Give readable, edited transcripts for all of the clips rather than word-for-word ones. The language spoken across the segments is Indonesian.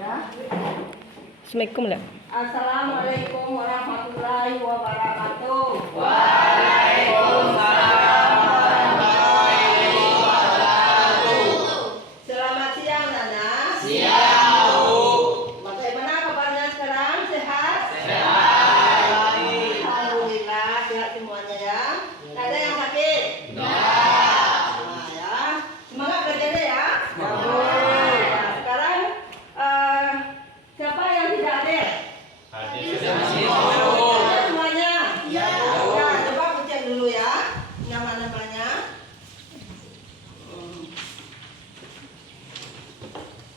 Ya. Assalamualaikum lah. Assalamualaikum warahmatullahi wabarakatuh. Selamat siang, Nana. Siang, Bu. Bagaimana kabarnya sekarang? Sehat? Sehat. Alhamdulillah, sehat semuanya ya. Nggak ada yang sakit? Nah, Nah, ya. Semangat belajarnya ya. Semangat. Nah, sekarang siapa yang tidak hadir? Hadir semuanya? Ya. Ya, coba aku cek dulu ya nama-namanya.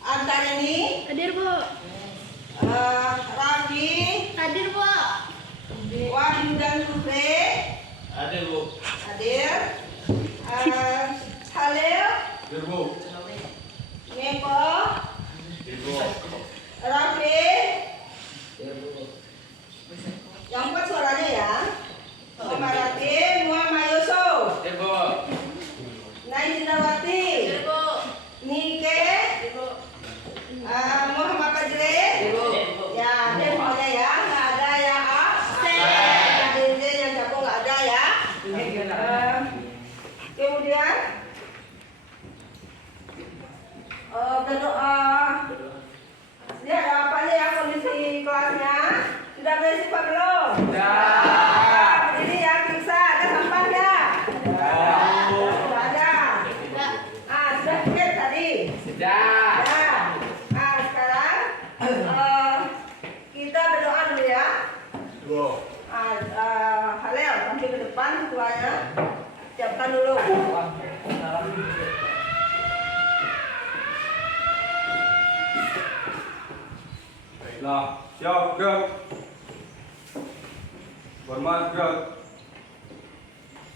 Antara ini Hadir, Bu. Raffi, Hadir, Bu. Wahyu dan Nure ada, Bu. hadir. Halil, Bu. Nepo, Bu. Raffi, yang kuat suaranya ya. Muhammad Ratin, Muhammad Yusuf, Bu. Nainawati, Bu. Nike, Muhammad Fajri, ya, ada semuanya ya, nggak ada yang absen, ada yang jago nggak ada ya. Kemudian berdoa. Lihat apa aja ya kondisi kelasnya. Sudah bersih Pak belum? Ini ya periksa ada sampahnya. Sudah ada. Sudah cek tadi. Sudah. Ya. Sekarang kita berdoa dulu ya. Bu. Halil, sampai ke depan ketuanya. Siapkan dulu. Baiklah, siap gerak. Hormat gerak.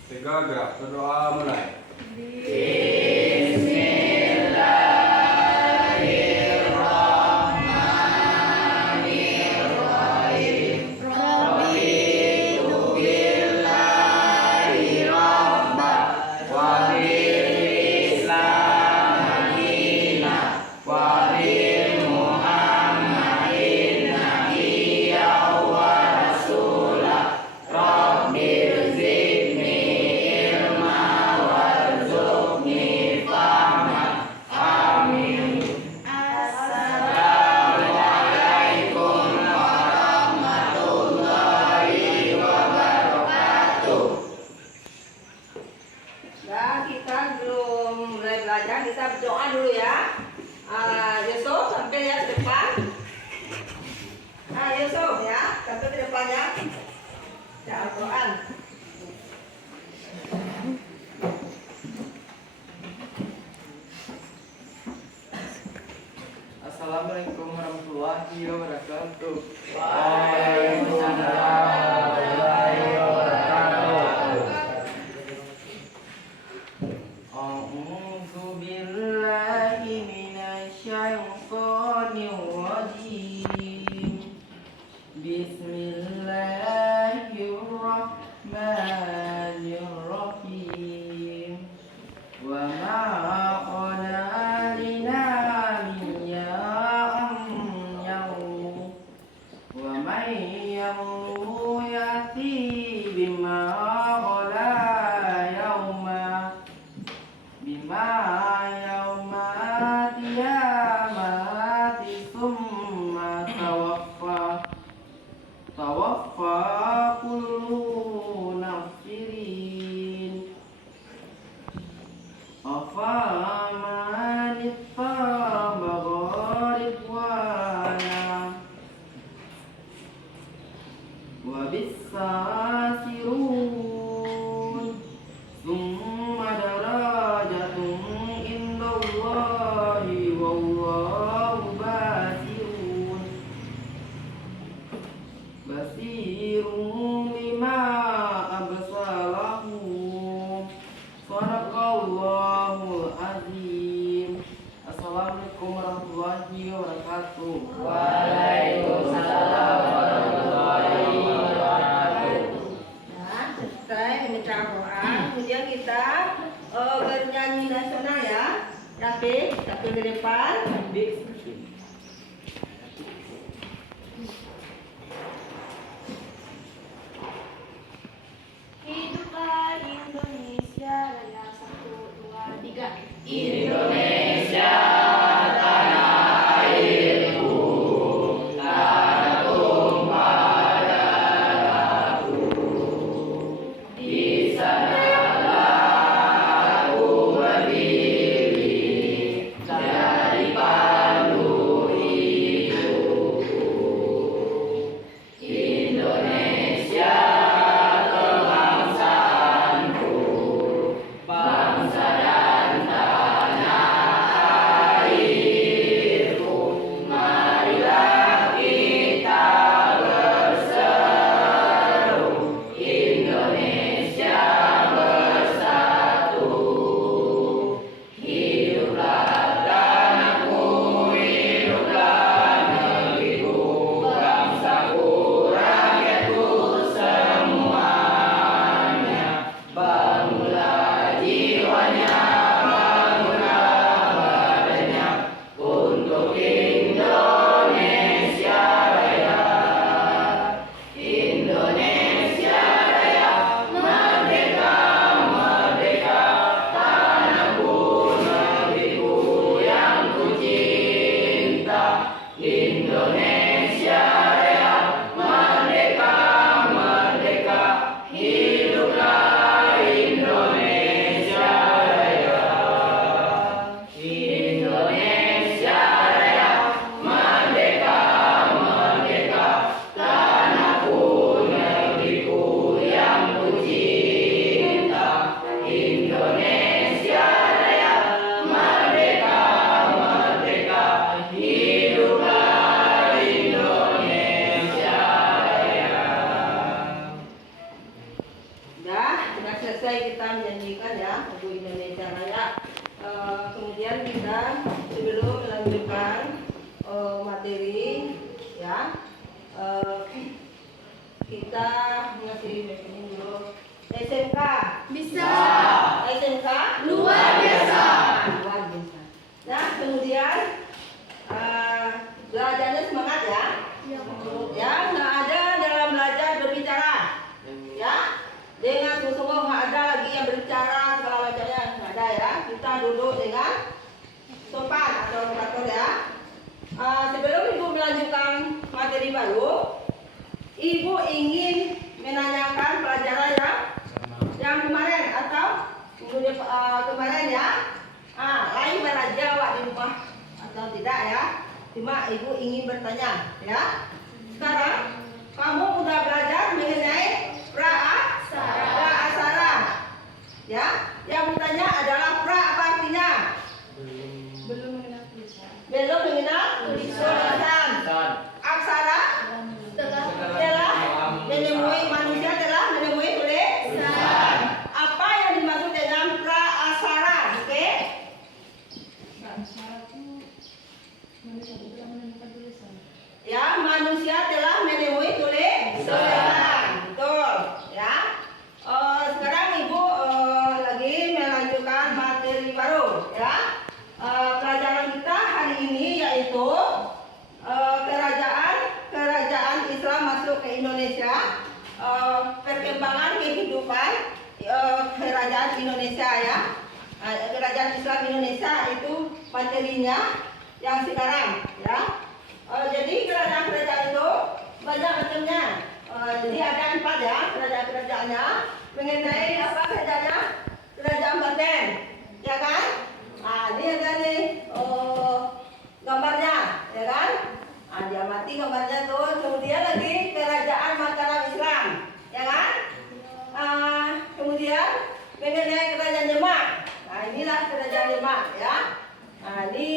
3 gerak, berdoa mulai. Ya, kita belum mulai belajar, kita berdoa dulu ya. Yusuf, sampai ya ke depan. Yusuf ya, sampai ke depan ya. Ya, Al-Quran. Assalamualaikum warahmatullahi wabarakatuh. A'udzu billahi minasyaitonir rajim. Bismillahirrahmanirrahim. Wa ma qadalina min ya'am wa may yamru yati bima qala yauma qiyamati summa tawaffa kullu nafsin afaman ittaba'a ridwana wa bisasirun summa darajatun indallahi wallahu basirun bima absalahum. Sadaqallahul azim. Assalamualaikum warahmatullahi wabarakatuh. Waalaikumsalam warahmatullahi wabarakatuh. Nah, selesai membaca Al-Quran, kemudian kita bernyanyi nasional ya. Rapi, satu di depan. melanjutkan materi ya. Kita ngasih ini dulu. SMK Bisa. SMK Luar biasa. luar biasa. Nah kemudian belajarnya semangat ya. Ya nggak ada dalam belajar berbicara ya dengan sungguh-sungguh, nggak ada lagi yang berbicara segala macamnya, nggak ada ya. Kita duduk dengan sopan atau teratur ya. Sebelum ibu melanjutkan materi baru, ibu ingin menanyakan pelajaran yang kemarin atau kemarin ya. Lain belajar Wak di rumah atau tidak ya. Cuma ibu ingin bertanya ya. Sekarang kamu udah belajar mengenai praaksara ya. Yang bertanya adalah pra apa artinya? Belum mengenal tulisan. Belum mengenal tulisan. Aksara telah menemui manusia, telah menemui tulisan. Apa yang dimaksud dengan praaksara? Oke? Aksara itu manusia telah menemukan tulisan. Ya, manusia telah menemui tulisan. Betul, ya. Sekarang ibu lagi melanjutkan materi baru, ya. Pelajaran kita hari ini yaitu kerajaan Islam masuk ke Indonesia, perkembangan kehidupan kerajaan Indonesia ya. Kerajaan Islam Indonesia itu materinya yang sekarang ya. Jadi kerajaan-kerajaan itu banyak macamnya. Jadi ada 4 ya kerajaan-kerajaannya. Mengenai apa kerajaannya? Kerajaan Banten, ya kan? Ini ada nih gambarnya, ya kan? Dia mati gambarnya tuh. Kemudian lagi kerajaan Mataram Islam, ya kan? Kemudian mengenai kerajaan Demak. Inilah kerajaan Demak, ya. Ini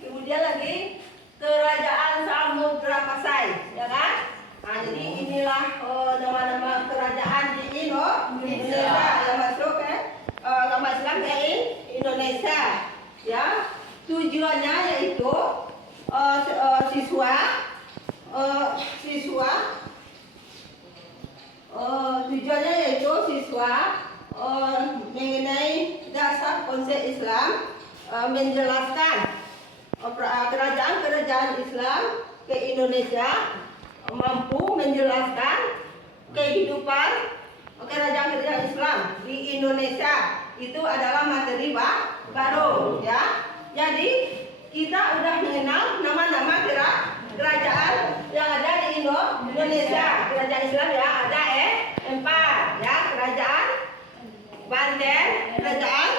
kemudian lagi kerajaan Samudra Pasai, ya kan? Jadi inilah nama-nama kerajaan di Indonesia yang masuk agama Islam ke Indonesia, ya. Tujuannya yaitu tujuannya yaitu siswa mengenai dasar konsep Islam, menjelaskan kerajaan-kerajaan Islam ke Indonesia, mampu menjelaskan kehidupan kerajaan-kerajaan Islam di Indonesia. Itu adalah materi baru ya. Jadi kita udah mengenal nama-nama kerajaan yang ada di Indonesia. Kerajaan Islam ya ada 4 ya. Kerajaan Banten, kerajaan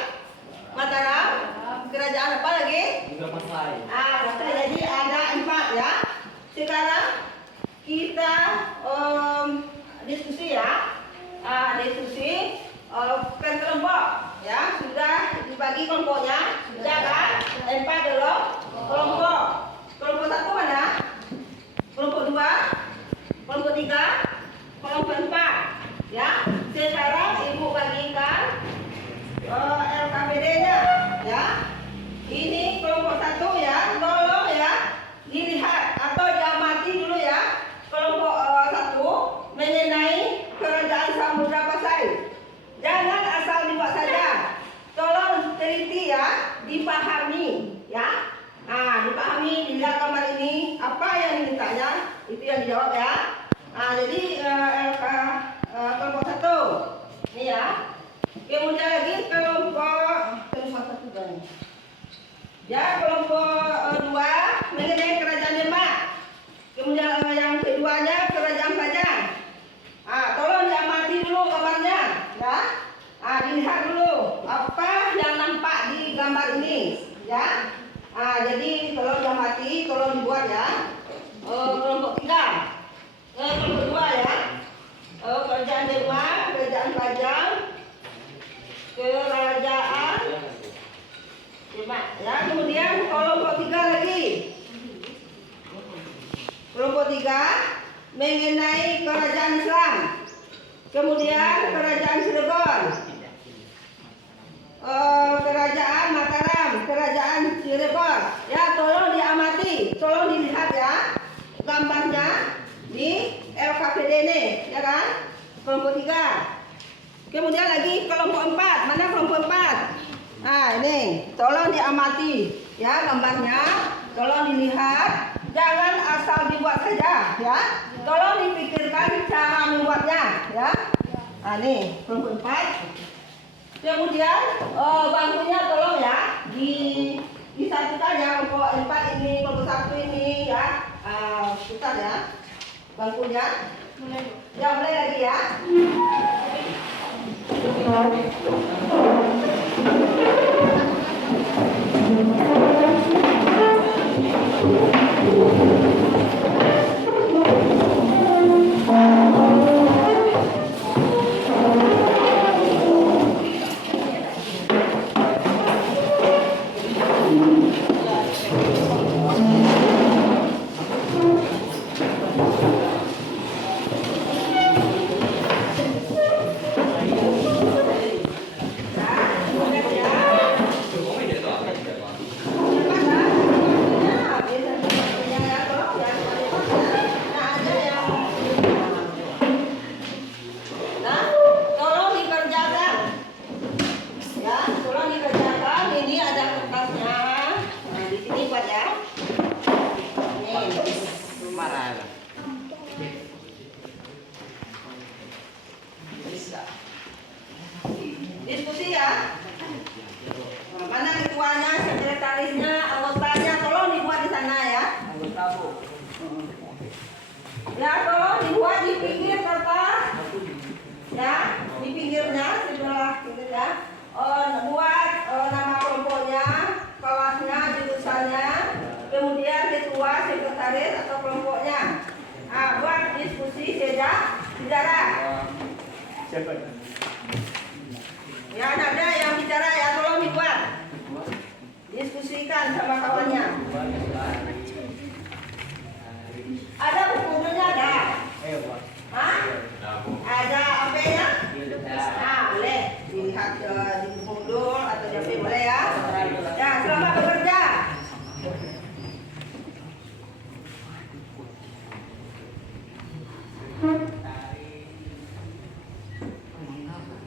Mataram, kerajaan apa lagi? Jadi ada 4 ya. Sekarang kita diskusi ya. Diskusi per kelompok ya. Sudah dibagi kelompoknya, sudah kan? 4 kelompok. Kelompok 1 mana? Kelompok 2, kelompok 3, kelompok 4 ya. Sekarang ibu bagikan LKPD-nya ya. Ini kelompok 1 ya. Tolong ya dilihat atau diamati dulu ya. Kelompok 1 mengenai kerajaan Samudra Pasai. Jangan asal dibuat saja. Tolong teliti ya, dipahami ya. Dipahami, dilihat gambar ini, apa yang ditanya, itu yang dijawab ya. Jadi kelompok 1 ini ya. Kemudian lagi kelompok kelompok 2 mengenai kerajaan Demak. Kemudian yang keduanya kerajaan Pajang. Tolong diamati dulu gambarnya ya. Dilihat dulu apa yang nampak di gambar ini ya. Jadi tolong diamati, tolong dibuat ya. Kelompok 3, kelompok 2 ya. Kerajaan Demak, kerajaan Pajang, kerajaan Demak ya. Kemudian kelompok 3 lagi. Kelompok 3 mengenai kerajaan Islam. Kemudian kerajaan Cirebon, kerajaan Mataram, kerajaan Cirebon. Ya, tolong kelompok 3. Kemudian lagi kelompok 4. Mana kelompok 4? Nah, ini tolong diamati ya gambarnya. Tolong dilihat. Jangan asal dibuat saja ya. Tolong dipikirkan cara membuatnya ya. Nah, ini kelompok 4. Kemudian bangkunya tolong ya disatukan ya, kelompok 4 ini, kelompok 1 ini ya. Putar ya bangkunya. Ya, mulai lagi ya. Diskusi ya. Mana ketuanya, sekretarisnya, anggotanya, tolong dibuat di sana ya. Ya, tolong dibuat di pinggir kertas. Ya, di pinggirnya sebelah pinggir ya. Buat nama kelompoknya, kelasnya, jurusannya, kemudian ketua, sekretaris atau kelompoknya. Nah, buat diskusi sejarah. Siapa? Ya, ada yang bicara ya, tolong dibuat. Diskusikan sama kawannya. Ada bukunya ada? Hah? Ada apa-nya? Nah, boleh dilihat di buku dulu atau di HP boleh ya. Ya, selamat bekerja.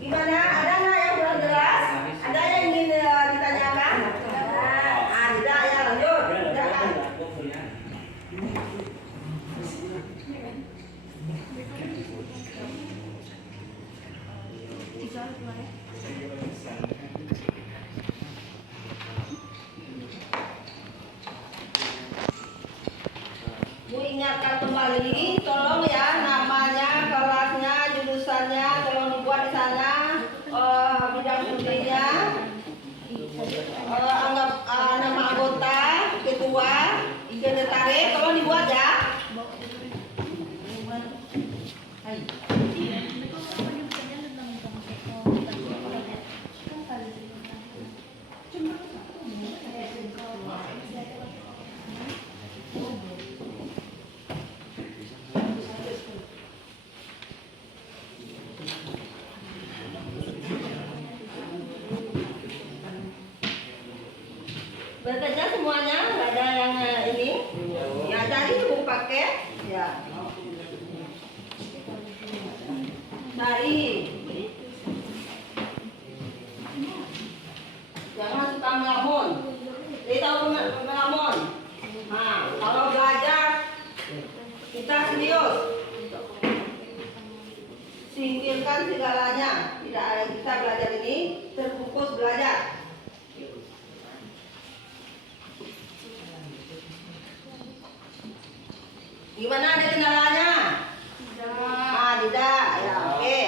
Gimana? Ada nggak yang kurang jelas? Ada yang ingin ditanyakan? Tidak ya, lanjut. Tidak kan? Bu ingatkan kembali, tolong ya namanya, kelasnya, jurusannya, tolong dibuat di sana. Bidang studinya, anggap nama anggota, ketua, sekretaris, tolong dibuat ya. Bekerja semuanya, nggak ada yang ini. Ya, cari buku paket. Ya. Cari. Jangan suka melamun. Dia tahu melamun. Nah, kalau belajar kita serius. Singkirkan segalanya. Tidak ada kita belajar ini terfokus belajar. Gimana, ada kendalanya? Tidak. Ya, oke.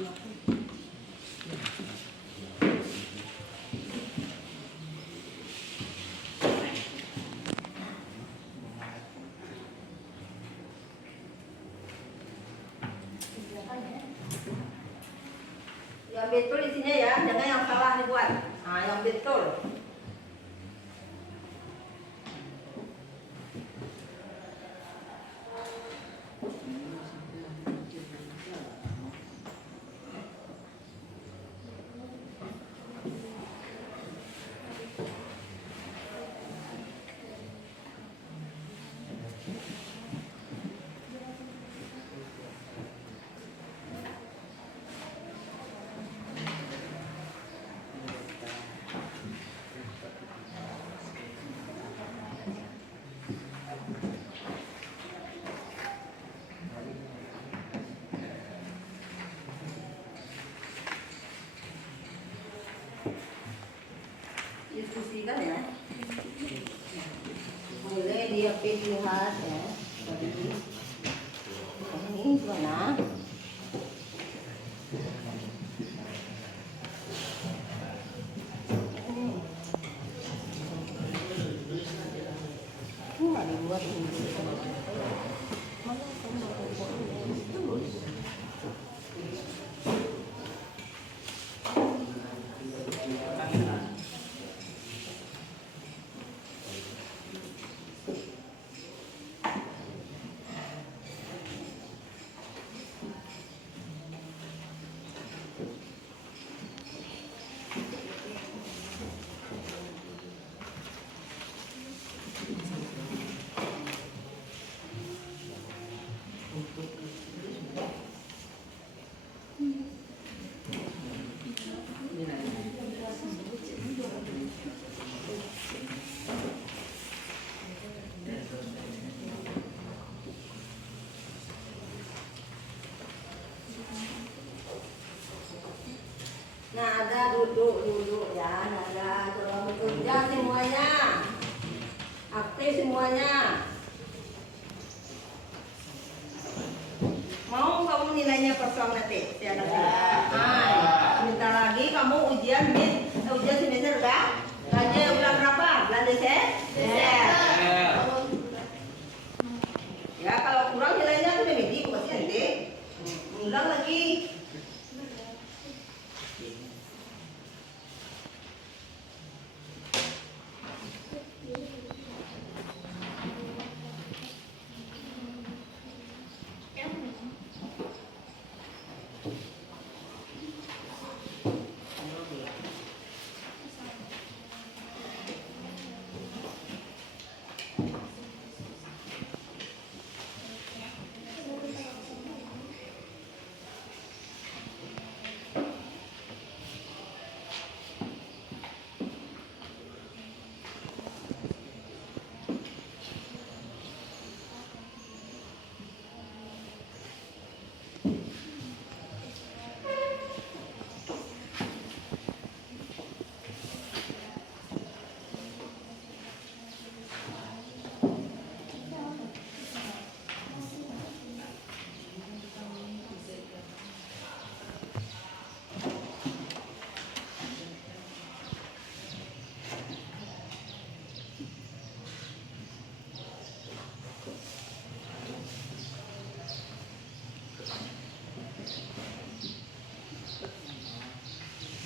Yang betul isinya ya, jangan yang salah dibuat. Nah, yang betul. Diskusikan ya. Mulai dia lihat ya. Ini gimana? Nggak dibuat ini. Mana kamu mau buat ini? Terus. Nah, ada duduk ya, ada tolong bekerja semuanya, aktif semuanya. Mau kamu nilainya kosong nanti? Saya kasih. Sebentar lagi kamu ujian semester udah? Gajinya bulan berapa? Bulan Desember. Ya kalau kurang nilainya tuh Medi pasti nanti ulang lagi.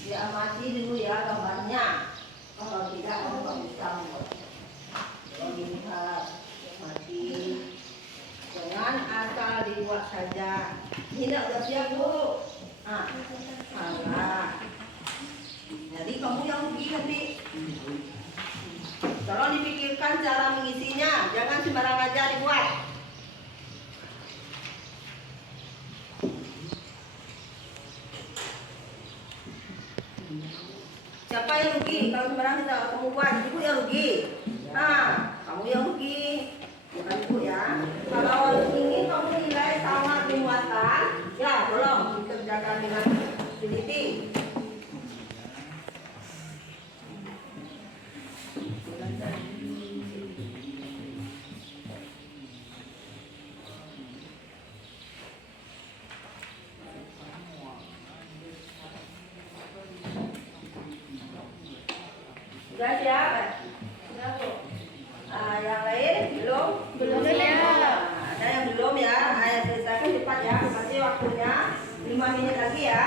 Diamati dulu ya gambarnya. Kalau tidak kamu nggak bisa membuat. Kalau dilihat, mati. Jangan asal dibuat saja. Ini udah siap bu. Salah. Jadi kamu yang rugi nanti. Tolong dipikirkan cara mengisinya. Jangan sembarang aja dibuat. Siapa yang rugi? Kalau sembarang tidak kamu buat, ibu yang rugi. Nah, kamu yang rugi, bukan ibu ya. Kalau ingin kamu nilai sama di muatan, ya tolong dikerjakan dengan teliti. Sudah siap? Sudah, Bu. Yang lain belum? Belum Nah, siap. ada yang belum ya? Saya selesaikan cepat ya. Masih waktunya 5 menit lagi ya.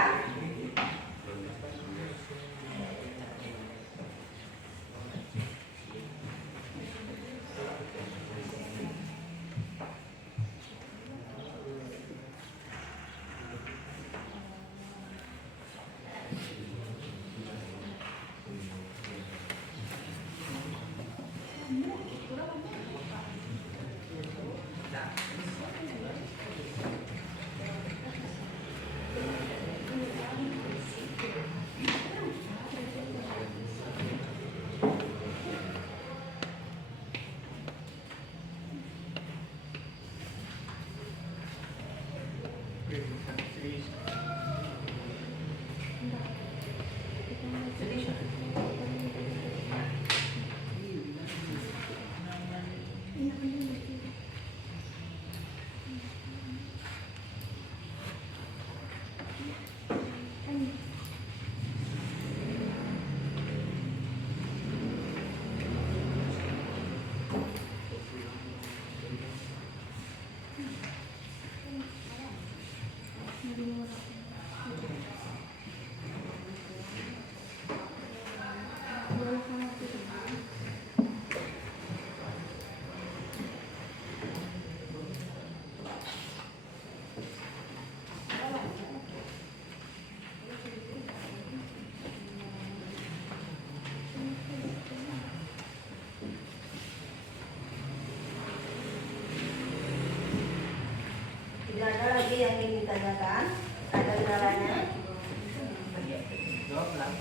Tidak ada lagi yang ingin ditanyakan? Ada kendalanya?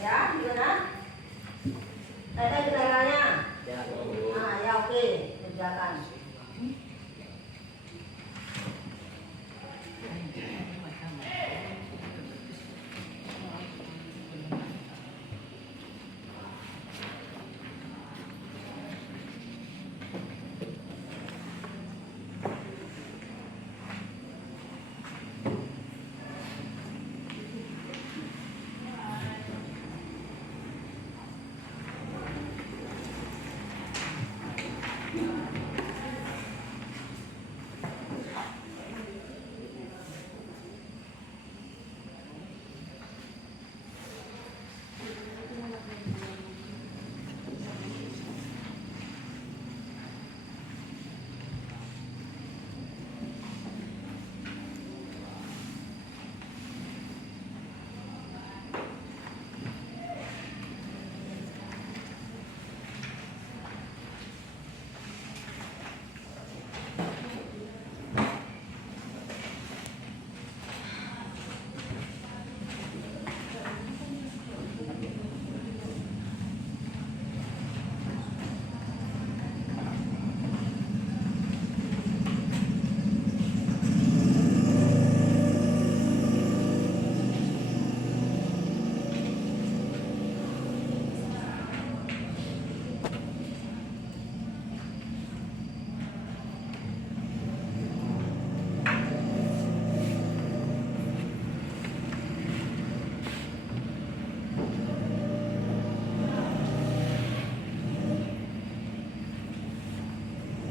Ya, gimana? Ada kendalanya? Ya oke, kerjakan.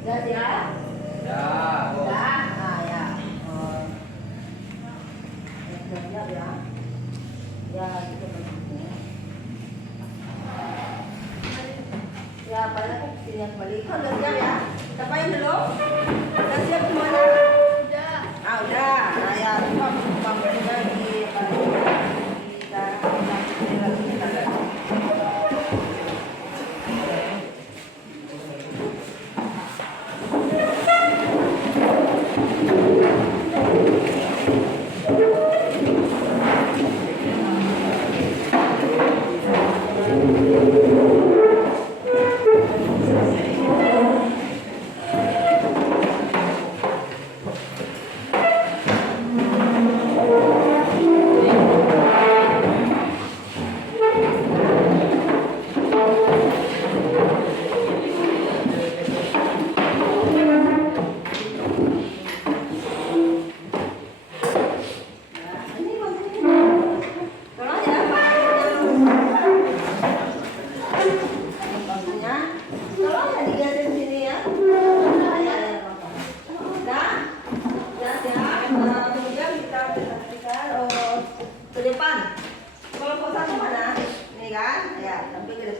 Sudah siap? Sudah? Ya. Sudah siap ya? Ya, itu benar. Ya, pada sini kembali. Kau udah siap ya? Siapa yang belum? Udah siap semuanya? Sudah. Udah. Nah, ya, coba berinya di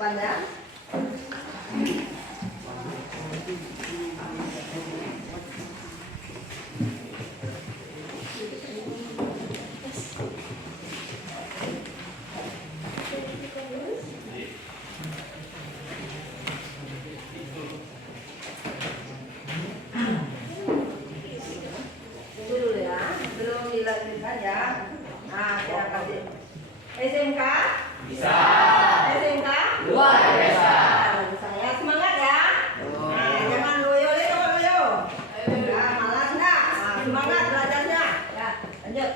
depannya. Tunggu dulu ya, belum dilanjutkan ya. Nah, kita kasih SMK. Bisa. SMK. Luar biasa. Saya semangat ya. Nah, jangan loyo deh, kawan loyo. Ya, malas enggak? Nah, semangat belajarnya. Ya, lanjut.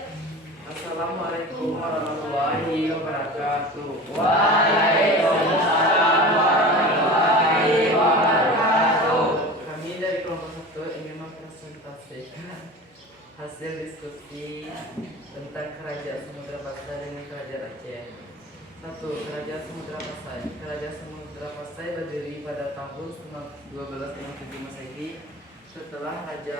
Assalamualaikum warahmatullahi wabarakatuh. Waalaikumsalam warahmatullahi wabarakatuh. Kami dari kelompok 1 ingin mempresentasikan hasil diskusi tentang Kerajaan Samudra Pasai dengan Kerajaan Aceh. 1. Kerajaan Samudra Pasai. Kerajaan Samudra Pasai berdiri pada tahun 1257 Masehi setelah Raja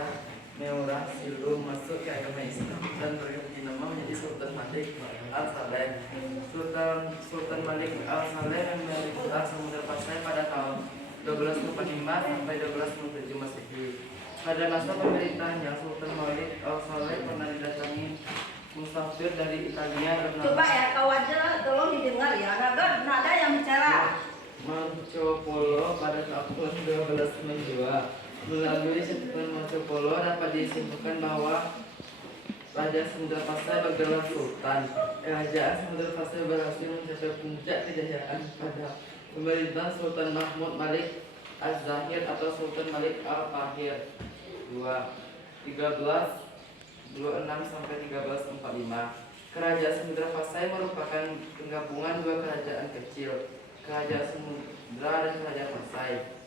Meurah Silu masuk ke agama Islam dan berganti nama menjadi Sultan Malik Al-Saleh. Sultan Malik Al-Saleh memerintah Samudra Pasai pada tahun 1245 sampai 1257 Masehi. Pada masa pemerintahnya, Sultan Malik Al-Saleh pernah didatangi musafir dari Italia bernama Coba ya, kawannya tolong didengar ya. Nada yang bicara. Marco Polo pada tahun 1292. Melalui catatan Marco Polo dapat disimpulkan bahwa Raja Samudra Pasai bergelar Sultan. Kerajaan Samudra Pasai berhasil mencapai puncak kejayaan pada pemerintahan Sultan Mahmud Malik Az-Zahir atau Sultan Malik Al-Fahir 1326 sampai 1345. Kerajaan Samudra Pasai merupakan penggabungan dua kerajaan kecil, Kerajaan Samudra dan Kerajaan Pasai.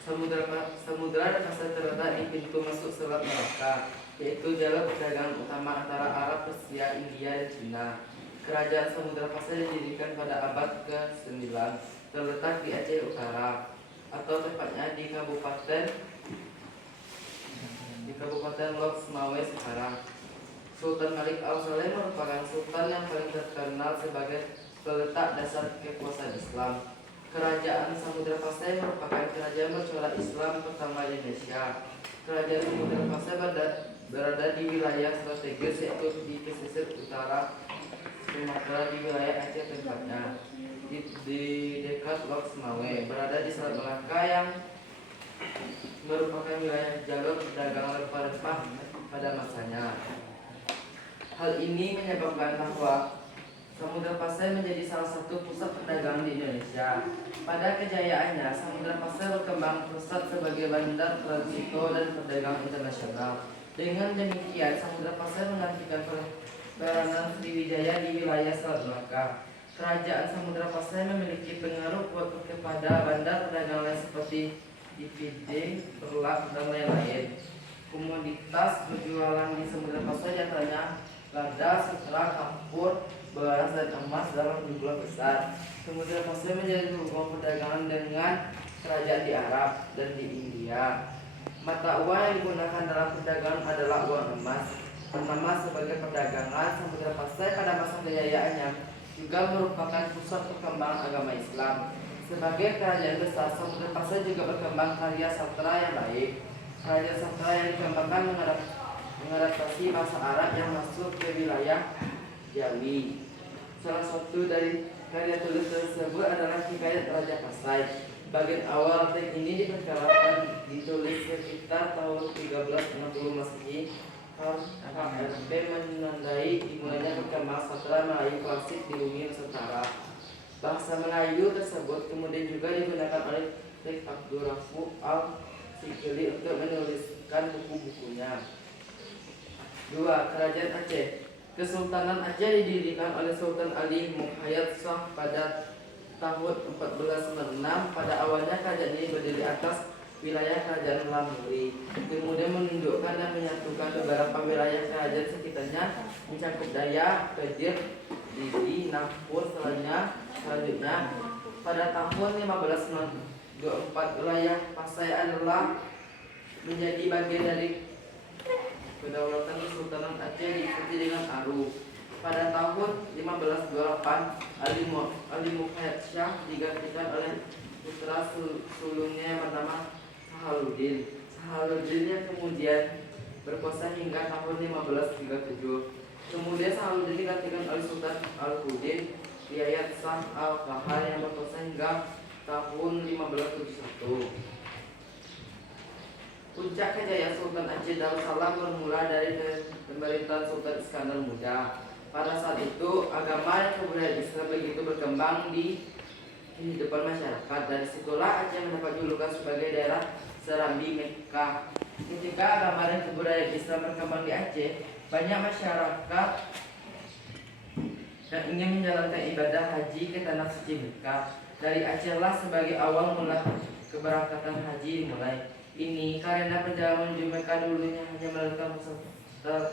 Samudra dan Pasai terletak di pintu masuk Selat Malaka, yaitu jalur perdagangan utama antara Arab, Persia, India, dan Cina. Kerajaan Samudra Pasai didirikan pada abad ke-9, terletak di Aceh Utara, atau tepatnya di Kabupaten Lok Semawe sekarang. Sultan Malik Al-Saleh merupakan sultan yang paling terkenal sebagai peletak dasar kekuasaan Islam. Kerajaan Samudra Pasai merupakan kerajaan bercorak Islam pertama di Indonesia. Kerajaan Samudra Pasai berada di wilayah strategis, yaitu di pesisir utara Sumatera di wilayah Aceh tempatnya, di dekat Lok Semawe, berada di Selat Melaka yang merupakan wilayah jalur perdagangan rempah-rempah pada masanya. Hal ini menyebabkan bahwa Samudra Pasai menjadi salah satu pusat perdagangan di Indonesia. Pada kejayaannya, Samudra Pasai berkembang pesat sebagai bandar transito dan perdagangan internasional. Dengan demikian, Samudra Pasai menggantikan peranan Sriwijaya di wilayah Selat Melaka. Kerajaan Samudra Pasai memiliki pengaruh kuat kepada bandar perdagangan lain seperti DVD, Perlak, dan lain-lain. Komoditas berjualan di Samudra Pasai diantaranya lada, sutra, kapur, beras, dan emas dalam jumlah besar. Samudra Pasai menjadi hubungan perdagangan dengan kerajaan di Arab dan di India. Mata uang yang digunakan dalam perdagangan adalah uang emas. Pertama, sebagai perdagangan, Samudra Pasai pada masa kejayaannya juga merupakan pusat perkembangan agama Islam. Sebagai kerajaan besar, Samudra Pasai juga berkembang karya sastra yang baik. Karya sastra yang dikembangkan mengadaptasi bahasa Arab yang masuk ke wilayah Jawi. Salah satu dari karya tulis tersebut adalah Hikayat Raja Pasai. Bagian awal teks ini diperkirakan ditulis sekitar tahun 1360 Masehi. KRP menandai dimulainya perkembangan sastra Melayu klasik di bumi Nusantara. Bahasa Melayu tersebut kemudian juga digunakan oleh Syekh Abdul Rauf Al-Sikili untuk menuliskan buku-bukunya. 2. Kerajaan Aceh. Kesultanan Aceh didirikan oleh Sultan Ali Muhayyad Shah pada tahun 1496. Pada awalnya kerajaan ini berdiri atas wilayah kerajaan Lamuri, kemudian menundukkan dan menyatukan beberapa wilayah kerajaan sekitarnya mencakup Dayak, Kedir, Didi, Nahpur. Selanjutnya pada tahun 1594 wilayah Pasai adalah menjadi bagian dari kedaulatan Kesultanan Aceh diikuti dengan Aru. Pada tahun 1528, Ali Muhammad Shah digantikan oleh putra sulungnya yang bernama Sahaluddin. Sahaluddin yang kemudian berkuasa hingga tahun 1537. Kemudian Sahaluddin digantikan oleh Sultan Al-Hudin Riyad Shah Al-Qahar yang berkuasa hingga tahun 1571. Puncak kejayaan Sultan Aceh Darussalam bermula dari pemerintahan Sultan Iskandar Muda. Pada saat itu, agama dan kebudayaan Islam begitu berkembang di kehidupan masyarakat. Dari situlah Aceh mendapat julukan sebagai daerah Serambi Mekah. Ketika agama dan kebudayaan Islam berkembang di Aceh, banyak masyarakat yang ingin menjalankan ibadah haji ke tanah suci Mekah. Dari Aceh lah sebagai awal mula keberangkatan haji dimulai. Ini karena perjalanan menuju Mekah dulunya hanya melakukan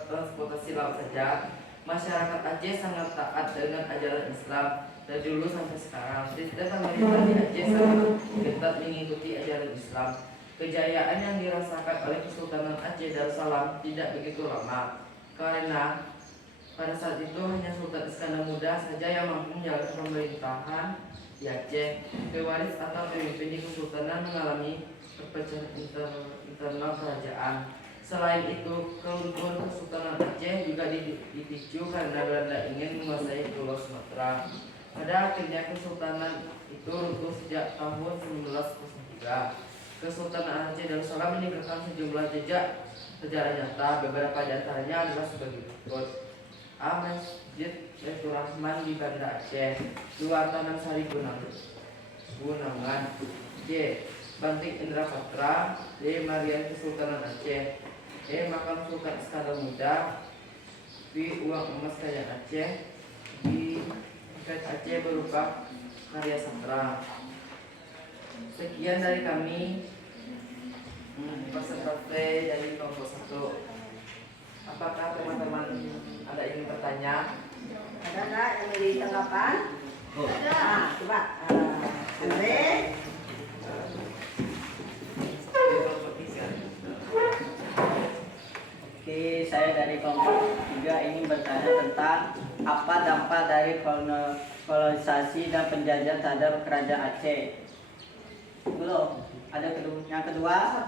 transportasi laut saja. Masyarakat Aceh sangat taat dengan ajaran Islam dari dulu sampai sekarang. Sistem pemerintah di Aceh sangat ketat mengikuti ajaran Islam. Kejayaan yang dirasakan oleh Kesultanan Aceh Darussalam tidak begitu lama, karena pada saat itu hanya Sultan Iskandar Muda saja yang mampu menjalankan pemerintahan di Aceh. Pewaris atau pemimpin di Kesultanan mengalami perpecahan internal kerajaan. Selain itu, kelumpuhan Kesultanan Aceh juga dipicu karena Belanda ingin menguasai Pulau Sumatera. Pada akhirnya Kesultanan itu runtuh sejak tahun 1903. Kesultanan Aceh Darussalam meninggalkan sejumlah jejak sejarah nyata. Beberapa di antaranya adalah sebagai berikut: A. Masjid Baitur Rahman di Banda Aceh. 2. Taman Sari Gunangan. C. Bantik Indra Patra. D. Marian Kesultanan Aceh. E. Makam Sultan Iskandar Muda. B. Uang emas Kerajaan Aceh. D. Bukit Aceh berupa karya sastra. Sekian dari kami peserta dari kelompok 1. Apakah teman-teman ada ingin bertanya? Ada nggak yang beri tanggapan? Ada. Nah, coba. Andre. Oke, saya dari kelompok 3 ingin bertanya tentang apa dampak dari kolonisasi dan penjajahan terhadap kerajaan Aceh. Belum. Ada yang kedua.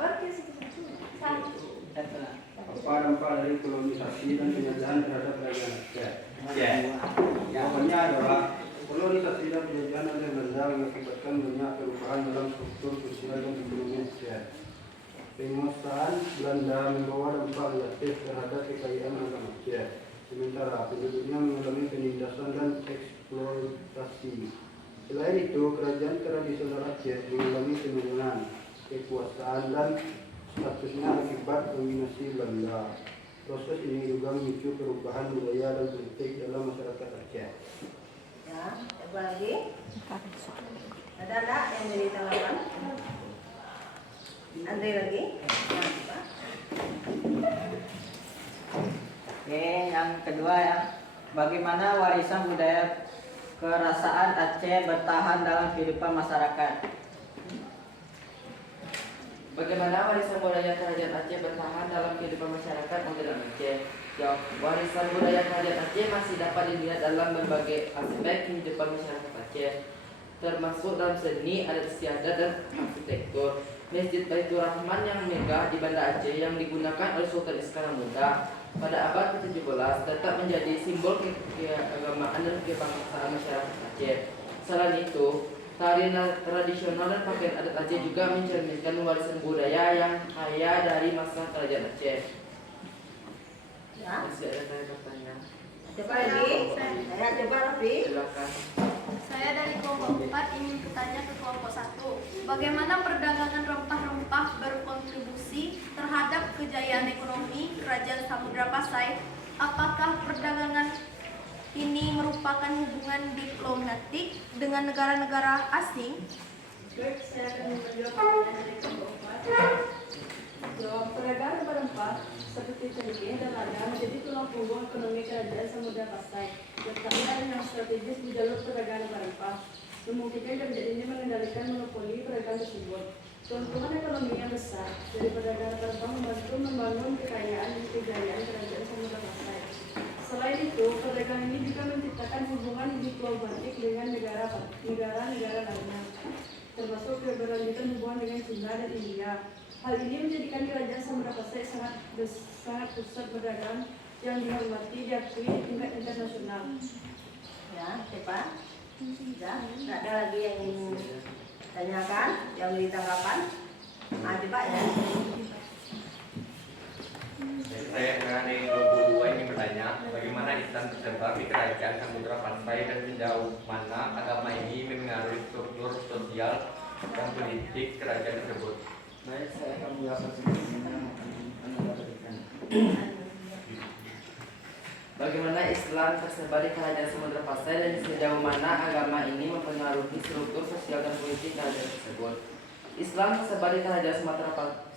Apa dampak dari kolonisasi dan penjajahan terhadap kerajaan Aceh? Jawabannya adalah kolonisasi dan penjajahan oleh Belanda mengakibatkan banyak perubahan dalam struktur sosial dan ekonomi Aceh. Penguasaan Belanda membawa dampak negatif terhadap kekayaan alam Aceh, sementara penduduknya mengalami penindasan dan eksploitasi. Selain itu, kerajaan tradisional Aceh mengalami penurunan kekuasaan dan statusnya akibat dominasi Belanda. Proses ini juga memicu perubahan budaya dan politik dalam masyarakat Aceh. Ya, coba lagi. Ada nggak yang beri tanggapan? Andre lagi. Nah, coba. Oke, yang kedua ya. Bagaimana warisan budaya kerasaan Aceh bertahan dalam kehidupan masyarakat? Bagaimana warisan budaya kerajaan Aceh bertahan dalam kehidupan masyarakat modern Aceh? Jawab, warisan budaya kerajaan Aceh masih dapat dilihat dalam berbagai aspek kehidupan masyarakat Aceh, termasuk dalam seni, adat istiadat, dan arsitektur. Masjid Baitur Rahman yang megah di Banda Aceh yang digunakan oleh Sultan Iskandar Muda pada abad ke-17 tetap menjadi simbol keagamaan dan kebangsaan masyarakat Aceh. Selain itu, tari tradisional dan pakaian adat Aceh juga mencerminkan warisan budaya yang kaya dari masa kerajaan Aceh. Ya. Masih ada tanya-tanya? Coba lagi. Saya coba Rafi. Silakan. Saya dari kelompok 4 ingin bertanya ke kelompok 1. Bagaimana perdagangan rempah-rempah berkontribusi terhadap kejayaan ekonomi Kerajaan Samudra Pasai? Apakah perdagangan ini merupakan hubungan diplomatik dengan negara-negara asing? Baik, saya akan menjawab pertanyaan dari kelompok 4. Jawab, perdagangan rempah seperti cengkeh dan lada menjadi tulang punggung ekonomi Kerajaan Samudra Pasai. Letaknya yang strategis di jalur perdagangan rempah, memungkinkan kerajaan ini mengendalikan monopoli perdagangan tersebut. Keuntungan ekonomi yang besar dari perdagangan rempah membantu membangun kekayaan dan kejayaan Kerajaan Samudra Pasai. Selain itu, perdagangan ini juga menciptakan hubungan diplomatik dengan negara-negara lainnya, termasuk keberlanjutan hubungan dengan Cina dan India. Hal ini menjadikan Kerajaan Samudra Pasai sangat pusat berdagang yang dihormati diakui di tingkat internasional. Ya, siapa? Ya, nggak ada lagi yang ingin tanyakan, yang beri tanggapan? Coba ya. Saya dari kelompok 2 ingin bertanya, bagaimana Islam tersebar di kerajaan Samudra Pasai dan sejauh mana agama ini mempengaruhi struktur sosial dan politik kerajaan tersebut? Baik, saya akan menjawab sebagaimana Anda berikan. Bagaimana Islam tersebar di kerajaan Samudra Pasai dan sejauh mana agama ini mempengaruhi struktur sosial dan politik kerajaan tersebut? Islam tersebar di kerajaan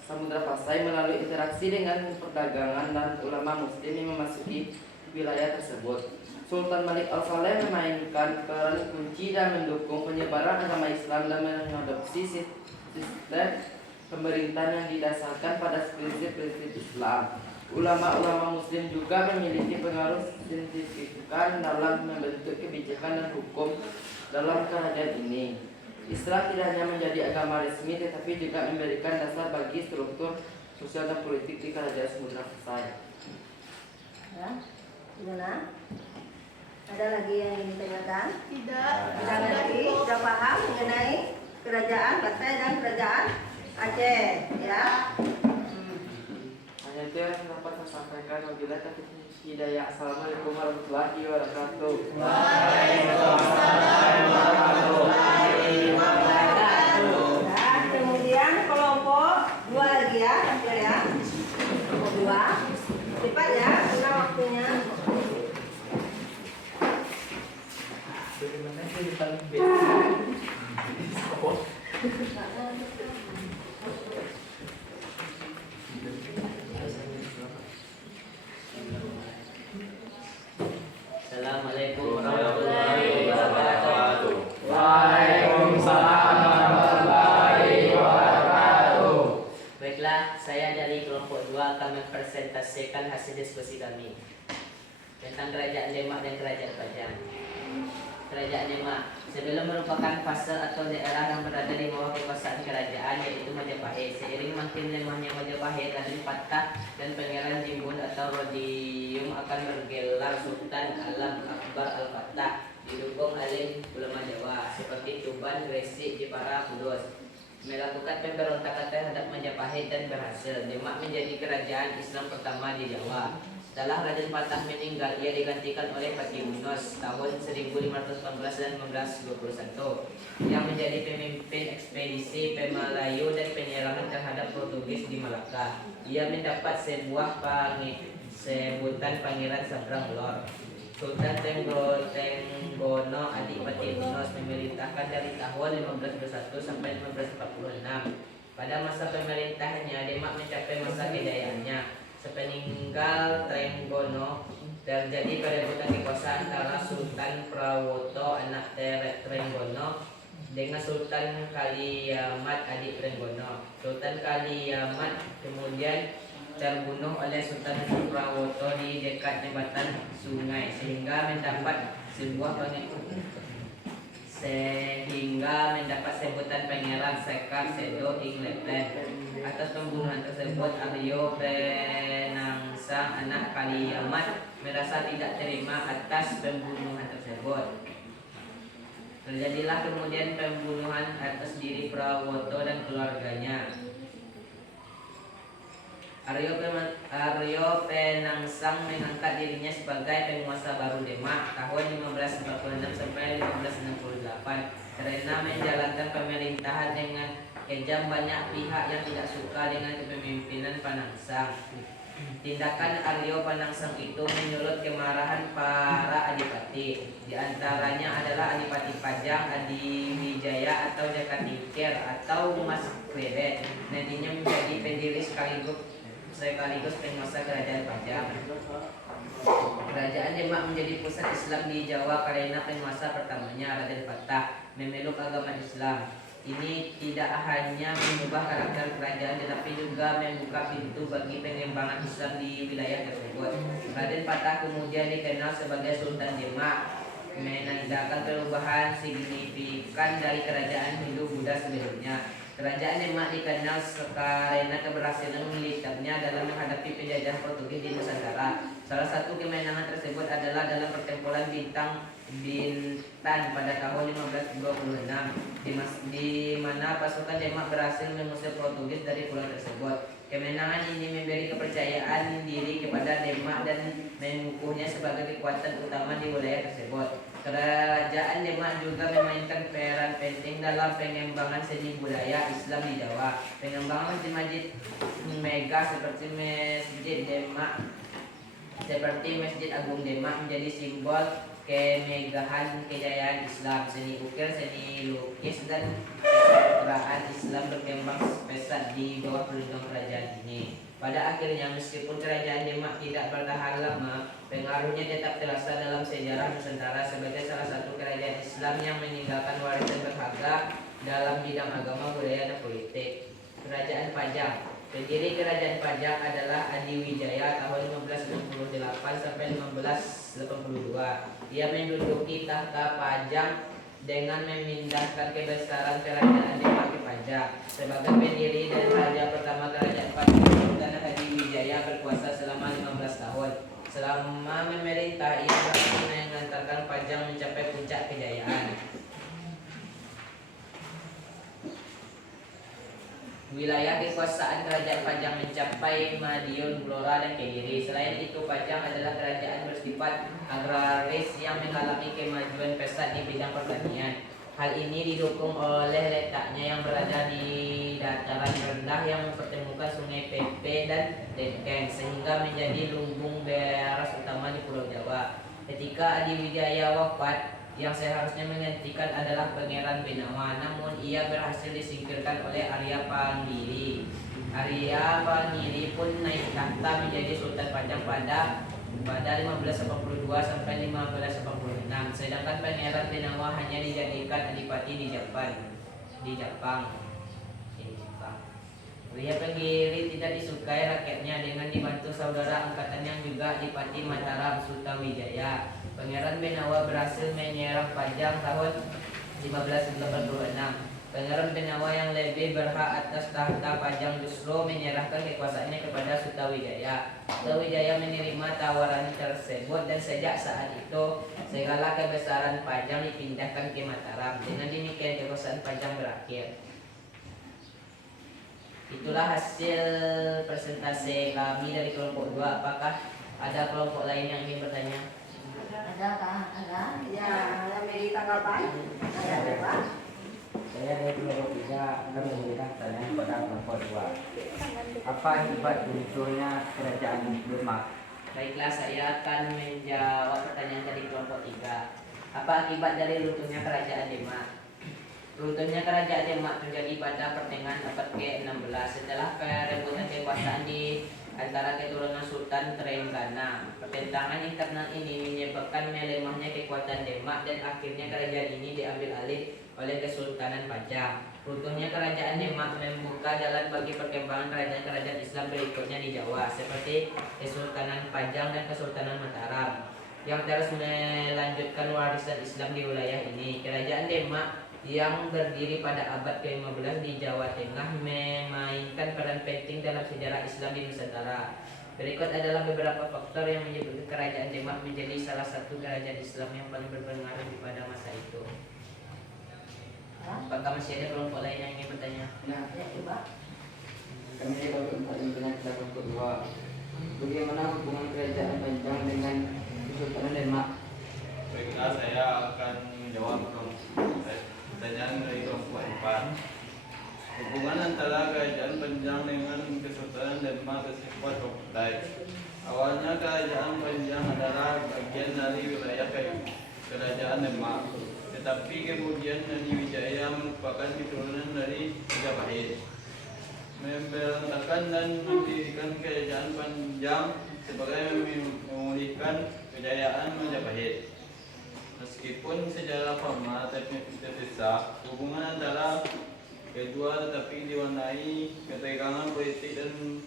Samudra Pasai melalui interaksi dengan perdagangan dan ulama muslim yang memasuki wilayah tersebut. Sultan Malik Al-Saleh memainkan peran kunci dan mendukung penyebaran agama Islam dan mengadopsi sistem pemerintahan yang didasarkan pada prinsip-prinsip Islam. Ulama-ulama muslim juga memiliki pengaruh signifikan dalam membentuk kebijakan dan hukum dalam kerajaan ini. Islam tidak hanya menjadi agama resmi tetapi juga memberikan dasar bagi struktur sosial dan politik di kerajaan Samudra Pasai. Ya, gimana? Ada lagi yang ingin ditanyakan? Tidak. Tidak lagi, sudah paham mengenai kerajaan Pasai dan kerajaan Aceh, ya? Hanya itu yang dapat saya sampaikan. Wabillahi taufiq hidayah. Assalamualaikum warahmatullahi wabarakatuh. Dan kemudian kelompok 2 lagi ya, terakhir ya. Kelompok 2. Cepat ya, karena waktunya. Bagaimana kehidupan Assalamualaikum warahmatullahi wabarakatuh. Waalaikumsalam warahmatullahi wabarakatuh. Baiklah, saya dari kelompok 2 akan mempresentasikan hasil diskusi kami tentang Kerajaan Demak dan Kerajaan Pajang. Kerajaan Demak sebelum merupakan fase atau daerah yang berada di bawah kekuasaan kerajaan yaitu Majapahit. Seiring makin lemahnya Majapahit, Raden Patah dan Pangeran Jimbun atau Rodium akan bergelar Sultan Alam Akbar Al-Fatah, didukung oleh ulama Jawa seperti Tuban, Gresik, Jepara, Kudus, melakukan pemberontakan terhadap Majapahit dan berhasil. Demak menjadi kerajaan Islam pertama di Jawa. Setelah Raden Patah meninggal, ia digantikan oleh Pati Unos tahun 1518 dan 1521 yang menjadi pemimpin ekspedisi Pemalayu dan penyerangan terhadap Portugis di Malaka. Ia mendapat sebuah sebutan Pangeran Sabrang Lor. Sultan Tenggono adik Pati Unos memerintahkan dari tahun 1521 sampai 1546. Pada masa pemerintahannya, Demak mencapai masa kejayaannya. Sepeninggal Trenggono terjadi perebutan kekuasaan antara Sultan Prawoto anak Trenggono dengan Sultan Kaliamat adik Trenggono. Sultan Kaliamat kemudian terbunuh oleh Sultan Prawoto di dekat jembatan sungai sehingga mendapat sebutan Pangeran Sekar Sedo ing Lepen. Atas pembunuhan tersebut, Aryo Penangsang anak Kaliamat merasa tidak terima atas pembunuhan tersebut. Terjadilah kemudian pembunuhan atas diri Prawoto dan keluarganya. Aryo Penangsang mengangkat dirinya sebagai penguasa baru Demak tahun 1546 sampai 1568 karena menjalankan pemerintahan dengan kejam. Banyak pihak yang tidak suka dengan kepemimpinan Penangsang. Tindakan Aryo Penangsang itu menyulut kemarahan para adipati. Di antaranya adalah Adipati Pajang, Adi Wijaya atau Jaka Tingkir atau Mas Krebet. Nantinya menjadi pendiri sekaligus penguasa kerajaan Pajang. Kerajaan Demak menjadi pusat Islam di Jawa karena penguasa pertamanya Raden Patah memeluk agama Islam. ini tidak hanya mengubah karakter kerajaan tetapi juga membuka pintu bagi pengembangan Islam di wilayah tersebut. Raden Patah kemudian dikenal sebagai Sultan Demak, menandakan perubahan signifikan dari kerajaan Hindu-Buddha sebelumnya. Kerajaan Demak dikenal karena keberhasilan militernya dalam menghadapi penjajah Portugis di Nusantara. Salah satu kemenangan tersebut adalah dalam pertempuran Bintan pada tahun 1526, di mana pasukan Demak berhasil mengusir Portugis dari pulau tersebut. Kemenangan ini memberi kepercayaan diri kepada Demak dan mengukuhnya sebagai kekuatan utama di wilayah tersebut. Kerajaan Demak juga memainkan peran penting dalam pengembangan seni budaya Islam di Jawa. Pengembangan masjid-masjid megah seperti Masjid Agung Demak menjadi simbol kemegahan kejayaan Islam. Seni ukir, seni lukis, dan kesejahteraan Islam berkembang pesat di bawah perlindungan kerajaan ini. Pada akhirnya, meskipun kerajaan Demak tidak bertahan lama, pengaruhnya tetap terasa dalam sejarah Nusantara sebagai salah satu kerajaan Islam yang meninggalkan warisan berharga dalam bidang agama, budaya, dan politik. Kerajaan Pajang. Pendiri Kerajaan Pajang adalah Adiwijaya tahun 1568 sampai 1582. Ia menduduki tahta Pajang dengan memindahkan kebesaran kerajaan Demak ke Pajang. Sebagai pendiri dan raja pertama kerajaan Pajang, Sultan Adiwijaya berkuasa selama 15 tahun. Selama memerintah, ia berhasil mengantarkan Pajang mencapai puncak kejayaan. Wilayah kekuasaan kerajaan Pajang mencapai Madiun, Blora, dan Kediri. Selain itu, Pajang adalah kerajaan bersifat agraris yang mengalami kemajuan pesat di bidang pertanian. Hal ini didukung oleh letaknya yang berada di dataran rendah yang mempertemukan sungai Pepe dan Dengkeng, sehingga menjadi lumbung beras utama di Pulau Jawa. Ketika Adiwijaya wafat, yang seharusnya menggantikan adalah Pangeran Benawa, namun ia berhasil disingkirkan oleh Arya Panggiri. Arya Panggiri pun naik tahta menjadi Sultan Pajang pada 1582 sampai 1586, sedangkan Pangeran Benawa hanya dijadikan adipati di Jepang. Arya Panggiri tidak disukai rakyatnya dengan dibantu saudara angkatan yang juga adipati Mataram, Sutawijaya. Pangeran Benawa berhasil menyerang Pajang tahun 1586. Pangeran Benawa yang lebih berhak atas tahta Pajang justru menyerahkan kekuasaannya kepada Sutawijaya. Sutawijaya menerima tawaran tersebut dan sejak saat itu segala kebesaran Pajang dipindahkan ke Mataram. Dengan demikian kekuasaan Pajang berakhir. Itulah hasil presentasi kami dari kelompok 2. Apakah ada kelompok lain yang ingin bertanya? Ada Kak? Ada? Ya, yang beri tanggapan? Ada Pak? Saya dari kelompok 3 akan memberikan pertanyaan kepada kelompok 2. Apa akibat munculnya kerajaan Demak? Baiklah, saya akan menjawab pertanyaan dari kelompok 3. Apa akibat dari runtuhnya kerajaan Demak? Runtuhnya kerajaan Demak terjadi pada pertengahan abad ke-16 setelah perebutan kekuasaan di antara keturunan Sultan Trenggana. Pertentangan internal ini menyebabkan melemahnya kekuatan Demak dan akhirnya kerajaan ini diambil alih oleh Kesultanan Pajang. Runtuhnya kerajaan Demak membuka jalan bagi perkembangan kerajaan-kerajaan Islam berikutnya di Jawa seperti Kesultanan Pajang dan Kesultanan Mataram yang terus melanjutkan warisan Islam di wilayah ini. Kerajaan Demak yang berdiri pada abad ke-15 di Jawa Tengah memainkan peran penting dalam sejarah Islam di Nusantara. Berikut adalah beberapa faktor yang menyebabkan kerajaan Demak menjadi salah satu kerajaan Islam yang paling berpengaruh pada masa itu. Apakah masih ada kelompok lain yang ingin bertanya? Nah, kami dari kelompok 4 ingin bertanya kepada kelompok 2. Bagaimana hubungan kerajaan Pajang dengan Kesultanan Demak? Baiklah, saya akan menjawab pertanyaan dari kelompok 4. Hubungan antara kerajaan Pajang dengan Kesultanan Demak bersifat kompleks. Awalnya kerajaan Pajang adalah bagian dari wilayah kerajaan Demak, tetapi kemudian Adiwijaya merupakan keturunan dari Majapahit, memberontakkan dan mendirikan kerajaan Pajang sebagai memulihkan kejayaan Majapahit. Meskipun sejarah formal terpisah, hubungan antara kedua tetapi diwarnai ketegangan politik dan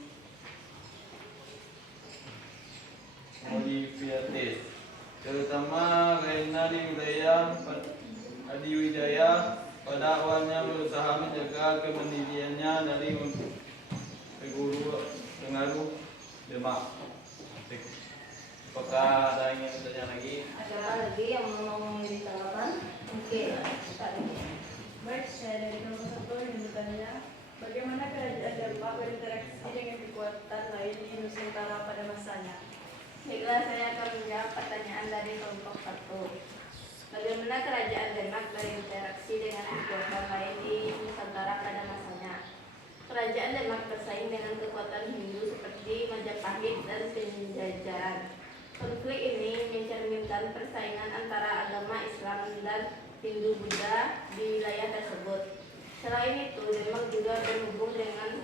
modifikatif, terutama karena di wilayah Adiwijaya pada awalnya berusaha menjaga kemandiriannya dari pengaruh Demak. Apakah ada yang ingin bertanya lagi? Ada lagi yang mau ditanggapan? Oke, kita lagi. Baik, saya dari kelompok 1 ingin bertanya, bagaimana kerajaan Demak berinteraksi dengan kekuatan lain di Nusantara pada masanya? Baiklah, saya akan menjawab pertanyaan dari kelompok 1. Bagaimana kerajaan Denmark berinteraksi dengan kekuatan lain di Nusantara pada masanya? Kerajaan Denmark bersaing dengan kekuatan Hindu seperti Majapahit dan Penjajahan. Konflik ini mencerminkan persaingan antara agama Islam dan Hindu-Buddha di wilayah tersebut. Selain itu, Denmark juga terhubung dengan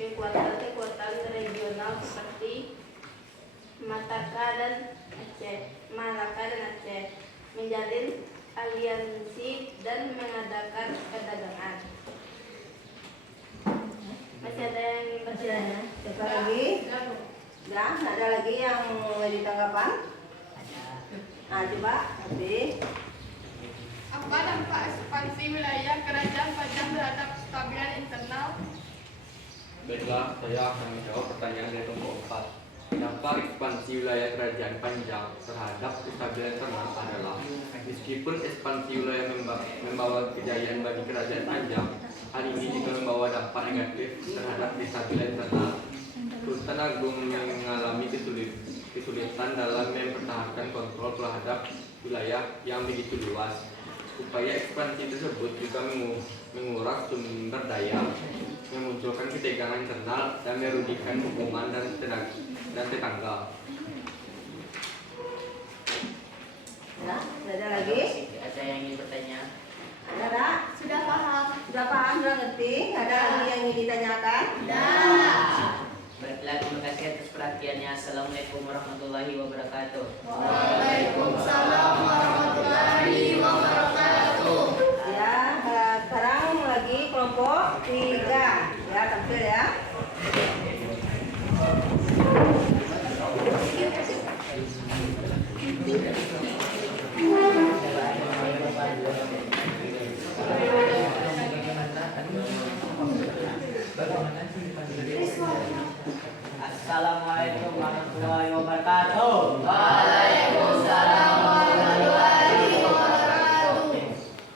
kekuatan-kekuatan regional seperti Malaka dan Aceh, menjalin aliansi dan mengadakan perdagangan. Masih ada yang ingin bertanya? Siapa lagi? Ya, ada lagi yang mau ditanggapan? Nah, coba, Abi. Apa dampak ekspansi wilayah kerajaan Pajang terhadap kestabilan internal? Baiklah, saya akan menjawab pertanyaan dari kelompok 4. Dampak ekspansi wilayah kerajaan Panjang terhadap kestabilan internal adalah meskipun ekspansi wilayah membawa kejayaan bagi kerajaan Panjang, hal ini juga membawa dampak negatif terhadap kestabilan internal. Sultan Agung mengalami kesulitan dalam mempertahankan kontrol terhadap wilayah yang begitu luas. Upaya ekspansi tersebut juga menguras sumber daya, memunculkan ketegangan internal dan merugikan hubungan dan tetangga. Ya, ada lagi? Ada yang ingin bertanya? Ada? Sudah paham? Sudah paham, sudah ngerti? Ada lagi yang ingin ditanyakan? Baiklah, terima kasih atas perhatiannya. Assalamualaikum warahmatullahi wabarakatuh. Waalaikumsalam warahmatullahi wabarakatuh. Ya, sekarang lagi kelompok 3. Ya, tampil ya. Assalamualaikum warahmatullahi wabarakatuh. Waalaikumsalam warahmatullahi wabarakatuh.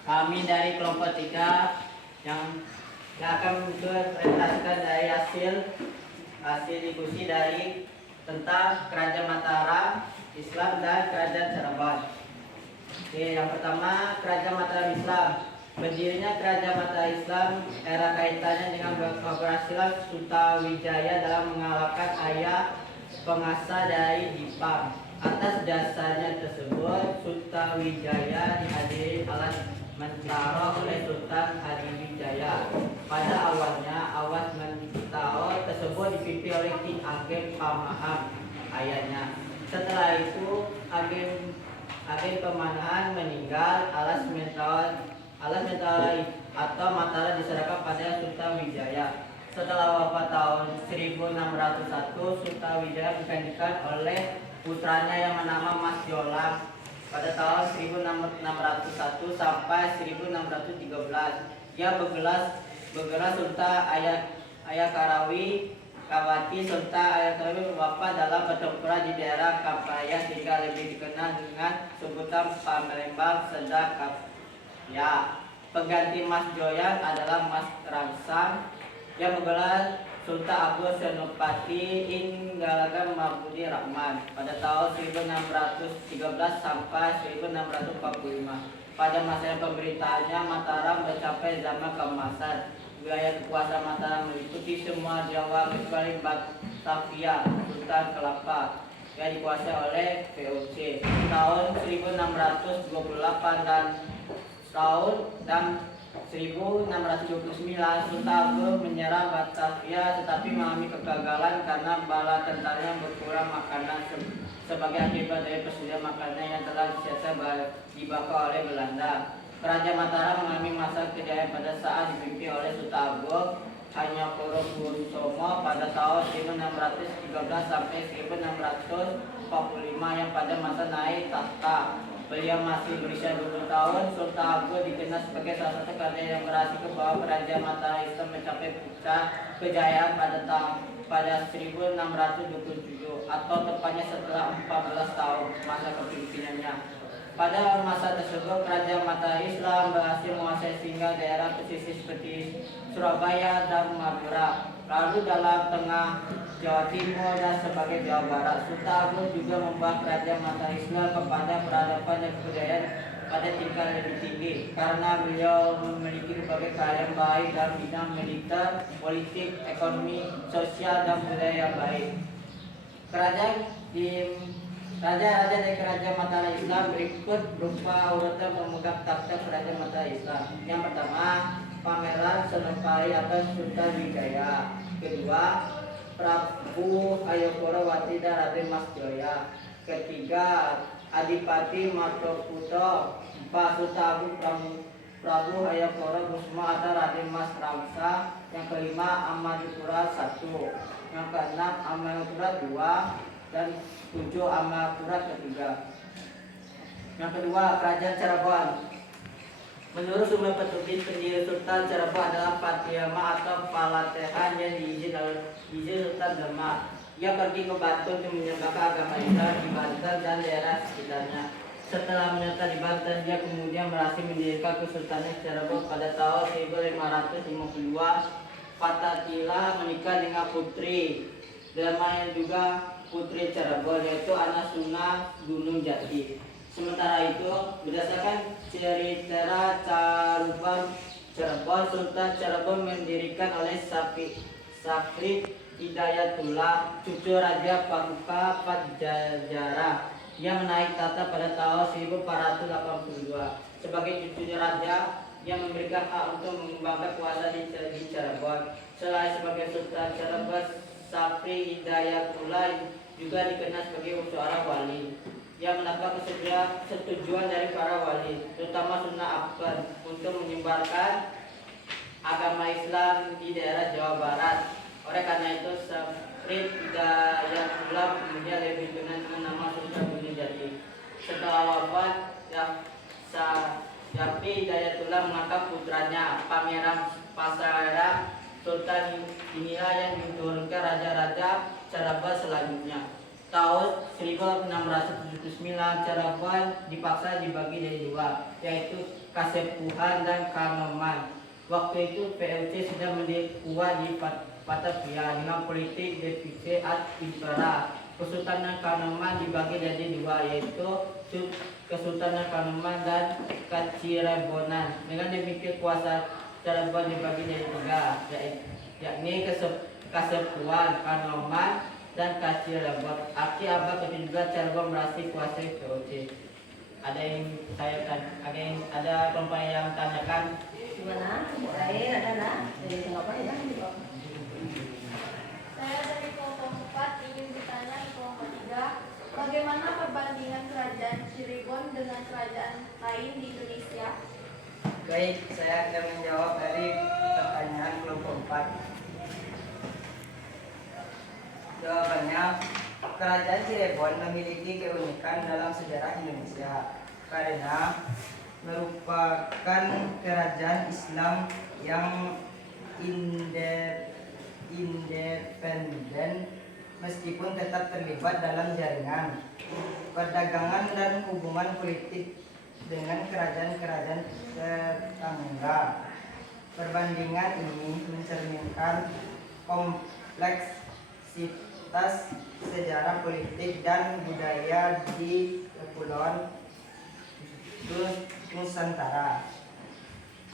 Kami dari kelompok 3 yang akan mempresentasikan dari hasil diskusi dari tentang Kerajaan Mataram, Islam dan Kerajaan Cirebon. Oke, yang pertama Kerajaan Mataram Islam. Berdirinya Kerajaan Mataram Islam era kaitannya dengan keberhasilan Sutawijaya dalam mengalahkan ayah pengasa dari Jepang. Atas dasarnya tersebut, Sutawijaya dihadiri alas mentaro oleh Sultan Hadiwijaya. Pada awalnya, awas mentaro tersebut dipimpin oleh Ki Ageng Pamaham, ayahnya. Setelah itu, Ageng Pamaham meninggal, alas mentaro atau Mataram diserahkan pada Sultan Wijaya. Setelah wafat tahun 1601, Sultan Wijaya digantikan oleh putranya yang bernama Mas Jolang pada tahun 1601 sampai 1613. Ia bergelar Sultan Ayakarawi Kawati. Sultan Ayakarawi wafat dalam pertempuran di daerah Kampaya sehingga lebih dikenal dengan sebutan Palembang Sedang. Ya, pengganti Mas Joyang adalah Mas Rangsang yang bergelar Sultan Abu Senopati Inggalagan Mahmudi Rahman pada tahun 1613 sampai 1645. Pada masa pemerintahannya Mataram mencapai zaman keemasan. Wilayah kekuasaan Mataram meliputi semua Jawa kecuali Batavia, Sultan Kelapa yang dikuasai oleh VOC. Tahun 1628 dan 1629 Sultan Agung menyerang Batavia tetapi mengalami kegagalan karena bala tentaranya berkurang makanan sebagai akibat dari persediaan makanan yang telah dibakar oleh Belanda. Kerajaan Mataram mengalami masa kejayaan pada saat dipimpin oleh Sultan Agung Hanyokorobusomo pada tahun 1613 sampai 1645 yang pada masa naik tahta beliau masih berusia 20 tahun. Sultan Agung dikenal sebagai salah satu kerajaan yang berhasil membawa kerajaan Mataram Islam mencapai puncak kejayaan pada 1627 atau tepatnya setelah 14 tahun masa kepemimpinannya. Pada masa tersebut kerajaan Mataram Islam berhasil menguasai sehingga daerah pesisir seperti Surabaya dan Madura, lalu dalam tengah Jawa Timur dan sebagai Jawa Barat. Sultan Agung juga membawa kerajaan Mataram Islam kepada peradaban dan kebudayaan pada tingkat lebih tinggi karena beliau memiliki berbagai keahlian baik dalam bidang militer, politik, ekonomi, sosial dan budaya yang baik. Raja-raja dari kerajaan Mataram Islam berikut berupa urutan pemegang takhta kerajaan Mataram Islam. Yang pertama, Pangeran Senopati atau Sultan Wijaya. Kedua, Prabu Hayokoro-Wati dan Raden Mas Jaya. Ketiga, Adipati Martoputo. Empat, Sultan Agung Prabu Hayokoro-Busumo atau Raden Mas Ramsa. Yang kelima, Amadipura I. Yang keenam, Amadipura II. Dan 7, Amadipura III. Yang kedua, Kerajaan Cirebon. Menurut sumber petunjuk, pendiri Sultan Cirebon adalah Patiama atau Palatehan yang diizin Sultan Demak. Ia pergi ke Banten untuk menyembahkan agama Islam di Banten dan daerah sekitarnya. Setelah menyertai di Banten, dia kemudian berhasil mendirikan Kesultanan Cirebon pada tahun 1552. Patatila menikah dengan putri Dharma yang juga putri Cirebon, yaitu Anasuna Gunung Jati. Sementara itu, berdasarkan cerita Cirebon, Sultan Cirebon mendirikan oleh Sakri Hidayatullah, cucu Raja Pakuka Padjajara, yang menaik tahta pada tahun 1482. Sebagai cucunya raja, yang memberikan hak untuk mengembangkan kuasa di Cirebon. Selain sebagai Sultan Cirebon, Sakri Hidayatullah juga dikenal sebagai usahawan wali yang mendapat kesetujuan dari para wali, terutama Sunan Ampel, untuk menyebarkan agama Islam di daerah Jawa Barat. Oleh karena itu, Sakri Hidayatullah kemudian lebih dikenal dengan nama Sultan Gunung Jati. Setelah wafat, Sakri Hidayatullah mengangkat putranya Pangeran Pasaran. Sultan inilah yang diturunkan raja-raja Cirebon selanjutnya. Tahun 1679 Cirebon dipaksa dibagi jadi dua, yaitu Kasepuhan dan Kanoman. Waktu itu PLC sudah menjadi kuat di Batavia dengan politik divisi ad impera. Kesultanan Kanoman dibagi jadi dua, yaitu Kesultanan Kanoman dan Kacirebonan. Dengan demikian kuasa Cirebon dibagi jadi tiga, yakni Kasepuhan, Kanoman, dan Kacirebonan. Arti abad ke-17 Cirebon berhasil kuasai VOC. Ada perempuan yang tanyakan Gimana? Lain ada nak? Jadi kenapa ya? Saya dari kelompok 4 ingin bertanya ke kelompok 3, bagaimana perbandingan kerajaan Cirebon dengan kerajaan lain di Indonesia? Baik, saya akan menjawab dari pertanyaan kelompok 4. Jawabannya, kerajaan Cirebon memiliki keunikan dalam sejarah Indonesia karena merupakan kerajaan Islam yang independen meskipun tetap terlibat dalam jaringan perdagangan dan hubungan politik dengan kerajaan-kerajaan tetangga. Perbandingan ini mencerminkan kompleksitas sejarah politik dan budaya di Kepulauan Nusantara.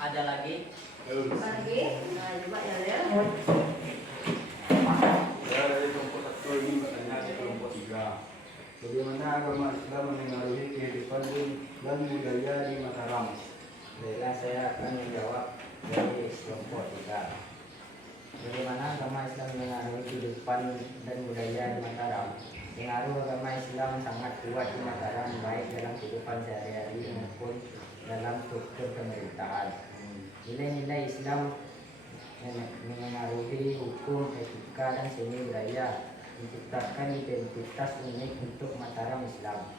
Ada lagi? Lagi? Nah, coba ya, Lel. Saya dari kelompok 1 ingin bertanya ke kelompok 3. Bagaimana agama Islam mengaruhi kehidupan dan budaya di Mataram? Baiklah, saya akan menjawab dari kelompok 3. Bagaimana agama Islam mengaruhi kehidupan dan budaya di Mataram? Pengaruh agama Islam sangat kuat di Mataram, baik dalam kehidupan sehari-hari maupun dalam struktur pemerintahan. Nilai-nilai Islam mengaruhi hukum, etika, dan seni budaya, menciptakan identitas unik untuk Mataram Islam.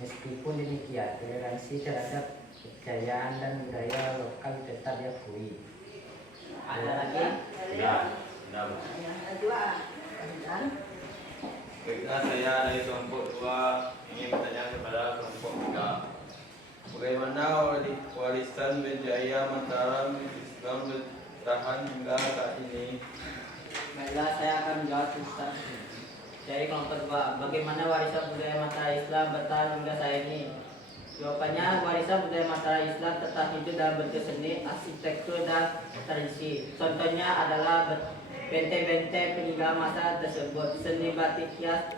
Meskipun demikian, toleransi terhadap kepercayaan dan budaya lokal tetap diakui. Ada lagi? Ya, sudah. Baiklah, saya dari kelompok 2 ingin bertanya kepada kelompok 3. Bagaimana warisan berjaya Mataram Islam bertahan hingga saat ini? Baiklah, saya akan menjawab Ustaz. Dari kelompok 2, bagaimana warisan budaya Mataram Islam bertahan hingga saat ini? Jawabannya, warisan budaya Mataram Islam tetap hidup dalam bentuk seni, arsitektur, dan tradisi. Contohnya adalah benteng-benteng peninggalan masa tersebut, seni batik hias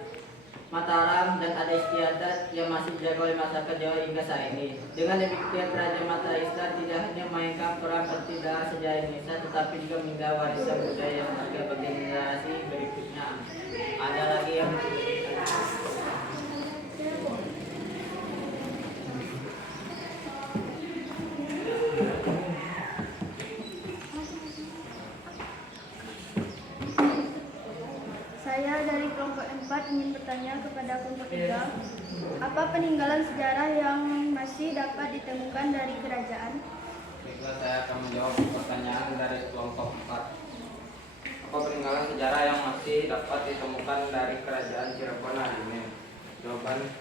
Mataram, dan ada istiadat yang masih dijaga oleh masyarakat Jawa hingga saat ini. Dengan demikian, Kerajaan Mataram Islam tidak hanya memainkan peran penting dalam sejarah Indonesia, tetapi juga meninggalkan warisan budaya yang berharga bagi generasi berikutnya. Ada lagi yang Saya dari kelompok 4 ingin bertanya kepada kelompok 3, apa peninggalan sejarah yang masih dapat ditemukan dari kerajaan? Baiklah, saya akan menjawab pertanyaan dari kelompok 4. Apa peninggalan sejarah yang masih dapat ditemukan dari kerajaan Cirebon hari ini? Jawaban,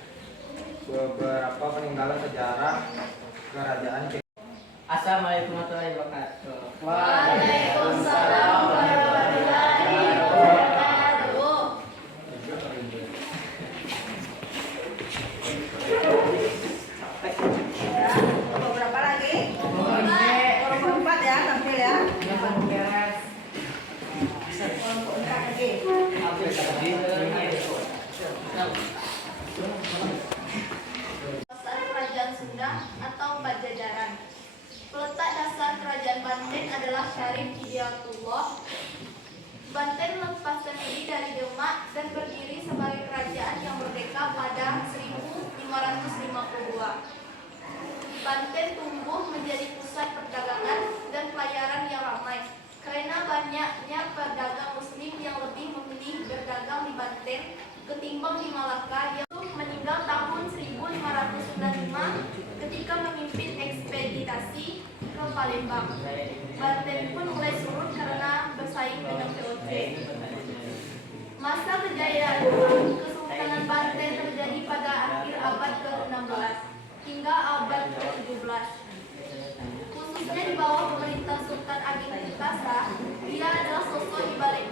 beberapa peninggalan sejarah kerajaan Cirebon. Assalamualaikum warahmatullahi wabarakatuh. Waalaikumsalam warahmatullahi wabarakatuh. Beberapa lagi? Kelompok 4 ya, tampil ya. Kelompok 4 lagi. Dasar Kerajaan Sunda atau Pajajaran. Peletak dasar Kerajaan Banten adalah Syarif Hidayatullah. Banten lepas sendiri dari Demak dan berdiri sebagai kerajaan yang merdeka pada 1552. Banten tumbuh menjadi pusat perdagangan dan pelayaran yang ramai. Karena banyaknya pedagang muslim yang lebih memilih berdagang di Banten ketimbang di Malaka, yang meninggal tahun 1595 ketika memimpin ekspedisi ke Palembang. Banten pun mulai surut karena bersaing dengan VOC. Masa kejayaan Kesultanan Banten terjadi pada akhir abad ke-16 hingga abad ke-17. Khususnya di bawah pemerintah Sultan Ageng Perkasa, dia adalah sosok di balik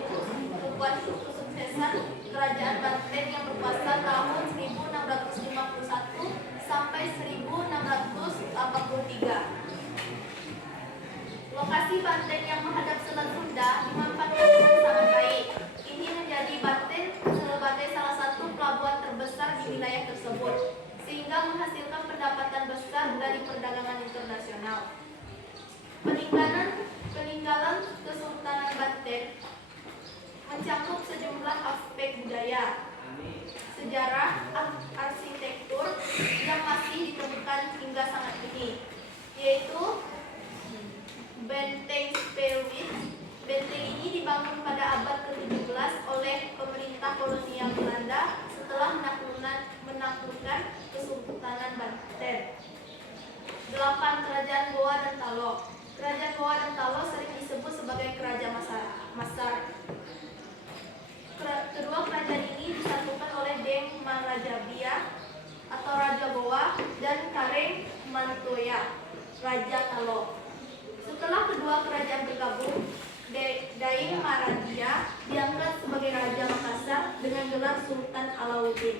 kesuksesan Kerajaan Banten yang berkuasa tahun 1651 sampai 1643. Lokasi Banten yang menghadap Selat Sunda dimanfaatkan dengan sangat baik. Ini menjadi Banten sebagai salah satu pelabuhan terbesar di wilayah tersebut, sehingga menghasilkan pendapatan besar dari perdagangan internasional. Peninggalan Kesultanan Banten mencakup sejumlah aspek budaya, sejarah, arsitektur yang masih ditemukan hingga saat ini, yaitu Benteng Spelwitz. Benteng ini dibangun pada abad ke-17 oleh pemerintah kolonial Belanda setelah menaklukkan Kesultanan Banten. 8. Kerajaan Goa dan Talo. Kerajaan Goa dan Talo sering disebut sebagai Kerajaan Masar. Kedua kerajaan ini disatukan oleh Deng Manrajabia atau Raja Goa dan Kareng Mantoya, Raja Talo. Setelah kedua kerajaan bergabung, Daim Maradia diangkat sebagai Raja Makassar dengan gelar Sultan Alauddin.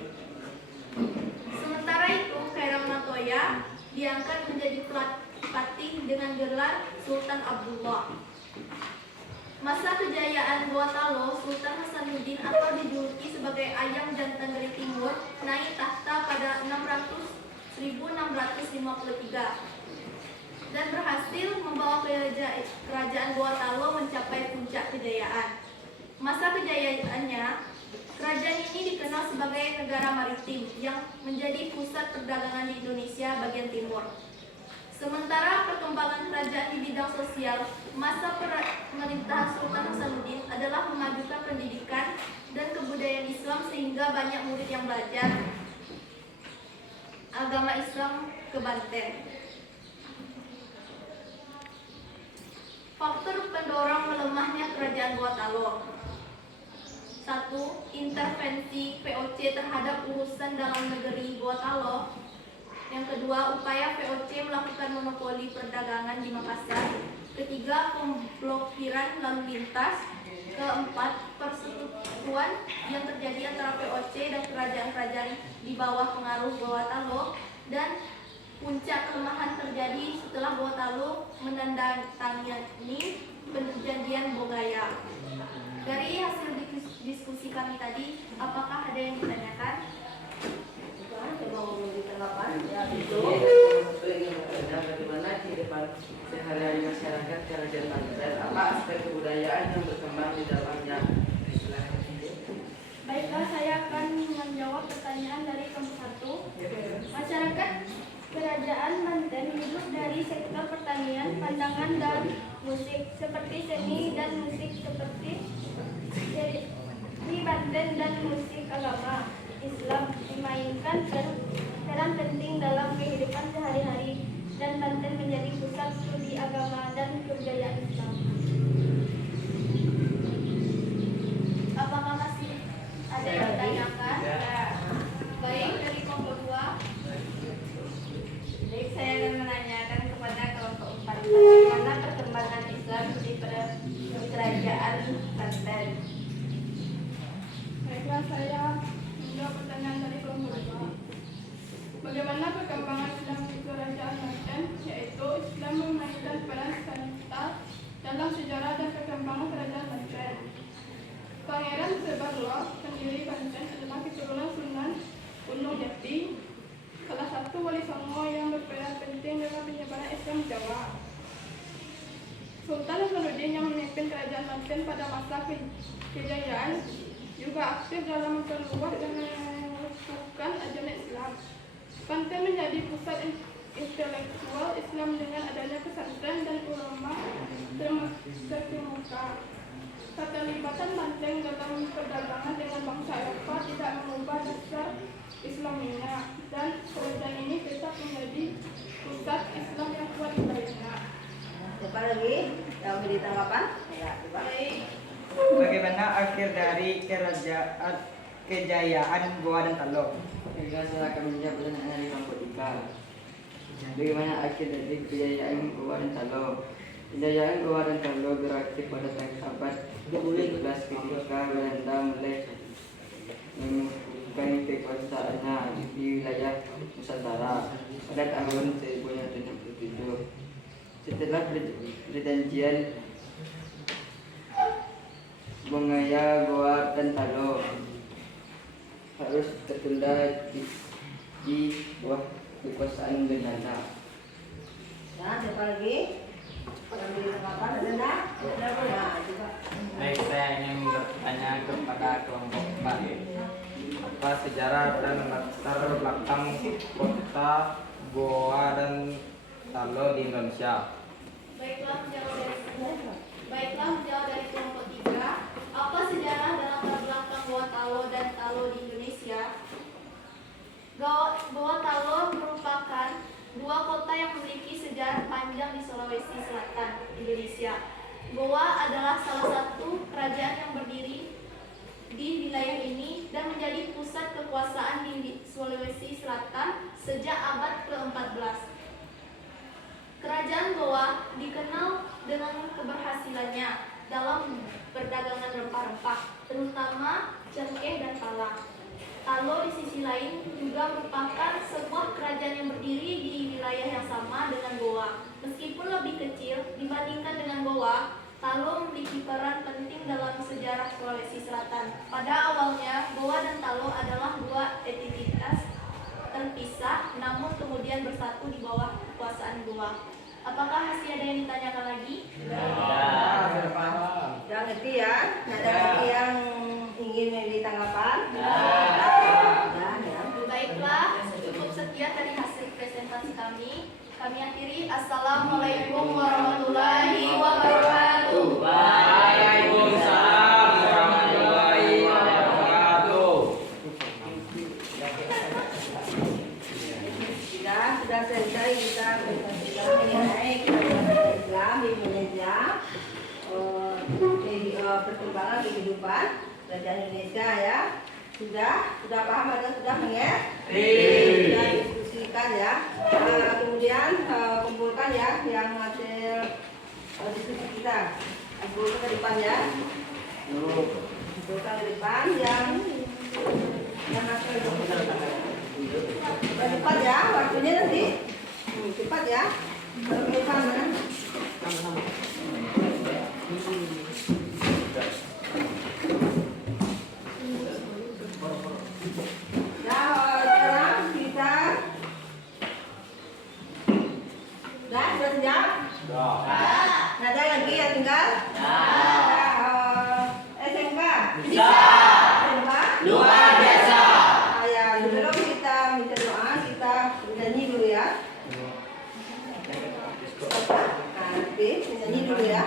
Sementara itu, Kareng Mantoya diangkat menjadi patih dengan gelar Sultan Abdullah. Masa kejayaan Goa Talo, Sultan Hasanuddin atau dijuluki sebagai Ayam Jantan dari Timur naik tahta pada 1653 dan berhasil membawa kerajaan Goa Talo mencapai puncak kejayaan. Masa kejayaannya Kerajaan ini dikenal sebagai negara maritim yang menjadi pusat perdagangan di Indonesia bagian timur. Sementara perkembangan kerajaan di bidang sosial, masa pemerintahan Sultan Hasanuddin adalah memajukan pendidikan dan kebudayaan Islam sehingga banyak murid yang belajar agama Islam ke Banten. Faktor pendorong melemahnya kerajaan Gorontalo. 1. Intervensi VOC terhadap urusan dalam negeri Gorontalo. Yang kedua, upaya VOC melakukan monopoli perdagangan di Makassar. Ketiga, pemblokiran lalu lintas. Keempat, persekutuan yang terjadi antara VOC dan kerajaan-kerajaan di bawah pengaruh Gorontalo. Dan puncak kelemahan terjadi setelah Gorontalo menandatangani perjanjian Bogaya. Dari hasil diskusi kami tadi, apakah ada yang ditanyakan? Bagaimana kehidupan sehari-hari masyarakat kerajaan Banten? Apa aspek kebudayaan yang berkembang di dalamnya? Baiklah, saya akan menjawab pertanyaan dari kelompok 1. Masyarakat kerajaan Banten hidup dari sektor pertanian, pandangan, dan musik seperti seni dan musik seperti di Banten dan musik agama Islam dimainkan peran penting dalam kehidupan sehari-hari dan Banten menjadi pusat studi agama dan kebudayaan Islam. Apakah masih ada yang ditanyakan? Baik, dari kelompok 2. Baik, saya akan menanyakan kepada kelompok 4. Bagaimana perkembangan Islam di kerajaan Banten? Baiklah, saya menjawab pertanyaan dari kelompok 2. Bagaimana perkembangan Islam di kerajaan Banten, yaitu Islam memainkan peran sentral dalam sejarah dan perkembangan kerajaan Banten. Pangeran Sebarloh, pendiri Banten, adalah keturunan Sunan Gunung Jati, salah satu wali songo yang berperan penting dalam penyebaran Islam di Jawa. Sultan Hasanuddin yang memimpin kerajaan Banten pada masa kejayaan juga aktif dalam memperluas dan melestarikan ajaran Islam. Banten menjadi pusat intelektual Islam dengan adanya pesantren dan ulama terkemuka. Keterlibatan Banten dalam perdagangan dengan bangsa Eropa tidak mengubah dasar Islaminya, dan kerajaan ini tetap menjadi pusat Islam yang kuat di wilayahnya. Siapa lagi yang beri tanggapan? Ya, coba. Bagaimana akhir dari kejayaan Goa dan Talo? Saya akan menjawab pertanyaan dari kelompok 3. Bagaimana akhir dari kejayaan Goa dan Talo? Kejayaan Goa dan Talo berakhir pada abad 17 ketika Belanda mulai menunjukkan kekuasaannya di wilayah Nusantara pada tahun 1977. Setelah perjanjian Bogaya, Goa dan Talo harus tertunda di bawah kekuasaan Belanda. Ya, siapa lagi? Yang beri tanggapan? Ada enggak? Ya, coba. Baik, saya ingin bertanya kepada kelompok 4. Apa sejarah dan latar belakang kota Goa dan Talo di Indonesia? Baiklah, menjawab dari kelompok 3. Apa sejarah dan latar belakang Gorontalo dan Talo di Indonesia? Gorontalo merupakan dua kota yang memiliki sejarah panjang di Sulawesi Selatan, Indonesia. Goa adalah salah satu kerajaan yang berdiri di wilayah ini dan menjadi pusat kekuasaan di Sulawesi Selatan sejak abad ke-14. Kerajaan Goa dikenal dengan keberhasilannya dalam perdagangan rempah-rempah, terutama cengkeh dan pala. Talo di sisi lain juga merupakan sebuah kerajaan yang berdiri di wilayah yang sama dengan Goa. Meskipun lebih kecil dibandingkan dengan Goa, Talo memiliki peran penting dalam sejarah Sulawesi Selatan. Pada awalnya, Goa dan Talo adalah dua entitas terpisah, namun kemudian bersatu di bawah kekuasaan Goa. Apakah masih ada yang ditanyakan lagi? Yang ngerti ya? Ada lagi yang ingin memberi tanggapan? Assalamualaikum warahmatullahi wabarakatuh. Waalaikumsalam warahmatullahi wabarakatuh. Sudah selesai kita mengenai Islam di Indonesia, perkembangan kehidupan rakyat Indonesia ya. Sudah paham atau sudah mengerti? Sudah diskusikan ya. Kemudian kumpulkan ya yang hasil diskusi kita. Kumpulkan ke depan ya. Kumpulkan ke depan yang hasil diskusi. Cepat ya, waktunya nanti. Cepat ya. Kalau ke depan mana? Sekarang kita sudah siap? Ada lagi yang tinggal? SMK? Bisa. SMK? Luar biasa. Ya, sebelum kita minta doa, kita nyanyi dulu ya. Nanti nyanyi dulu ya.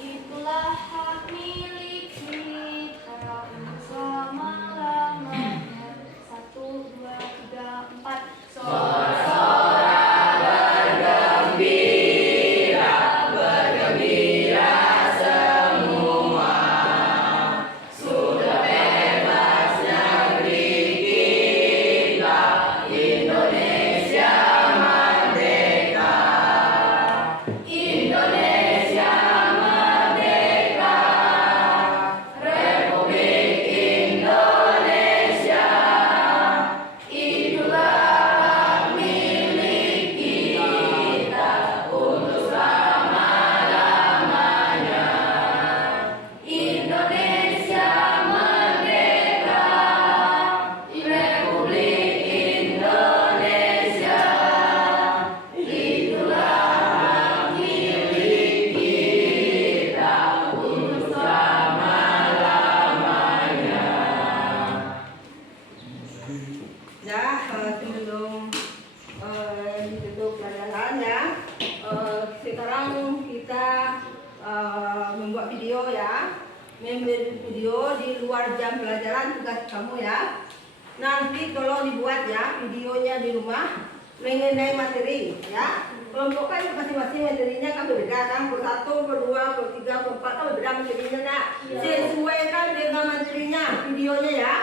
Itulah hak milik kita selama-lamanya. 1, 2, 3, 4. Sebelum ditutup pelajaran ya, sekarang kita membuat video ya, membuat video di luar jam pelajaran tugas kamu ya. Nanti tolong dibuat ya videonya di rumah mengenai materi ya. Kelompokkan masing-masing materinya kan berbeda kan, per 1, per 2, per 3, per 4 kan berbeda materinya nak. Sesuaikan dengan materinya videonya ya.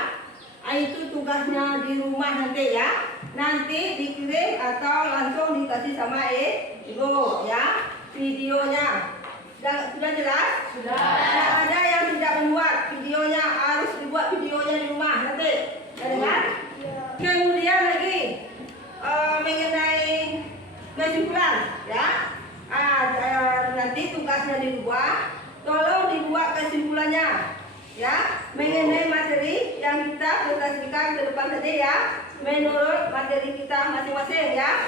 Itu tugasnya di rumah nanti ya. Nanti dikirim atau langsung dikasih sama ibu ya videonya. Sudah jelas? Sudah. Tidak ada yang tidak membuat videonya, harus dibuat videonya di rumah nanti. Sudah dengar? Kemudian lagi mengenai kesimpulan ya. Nanti tugasnya di rumah, tolong dibuat kesimpulannya ya mengenai materi yang kita presentasikan ke depan tadi ya, menurut materi kita masing-masing ya.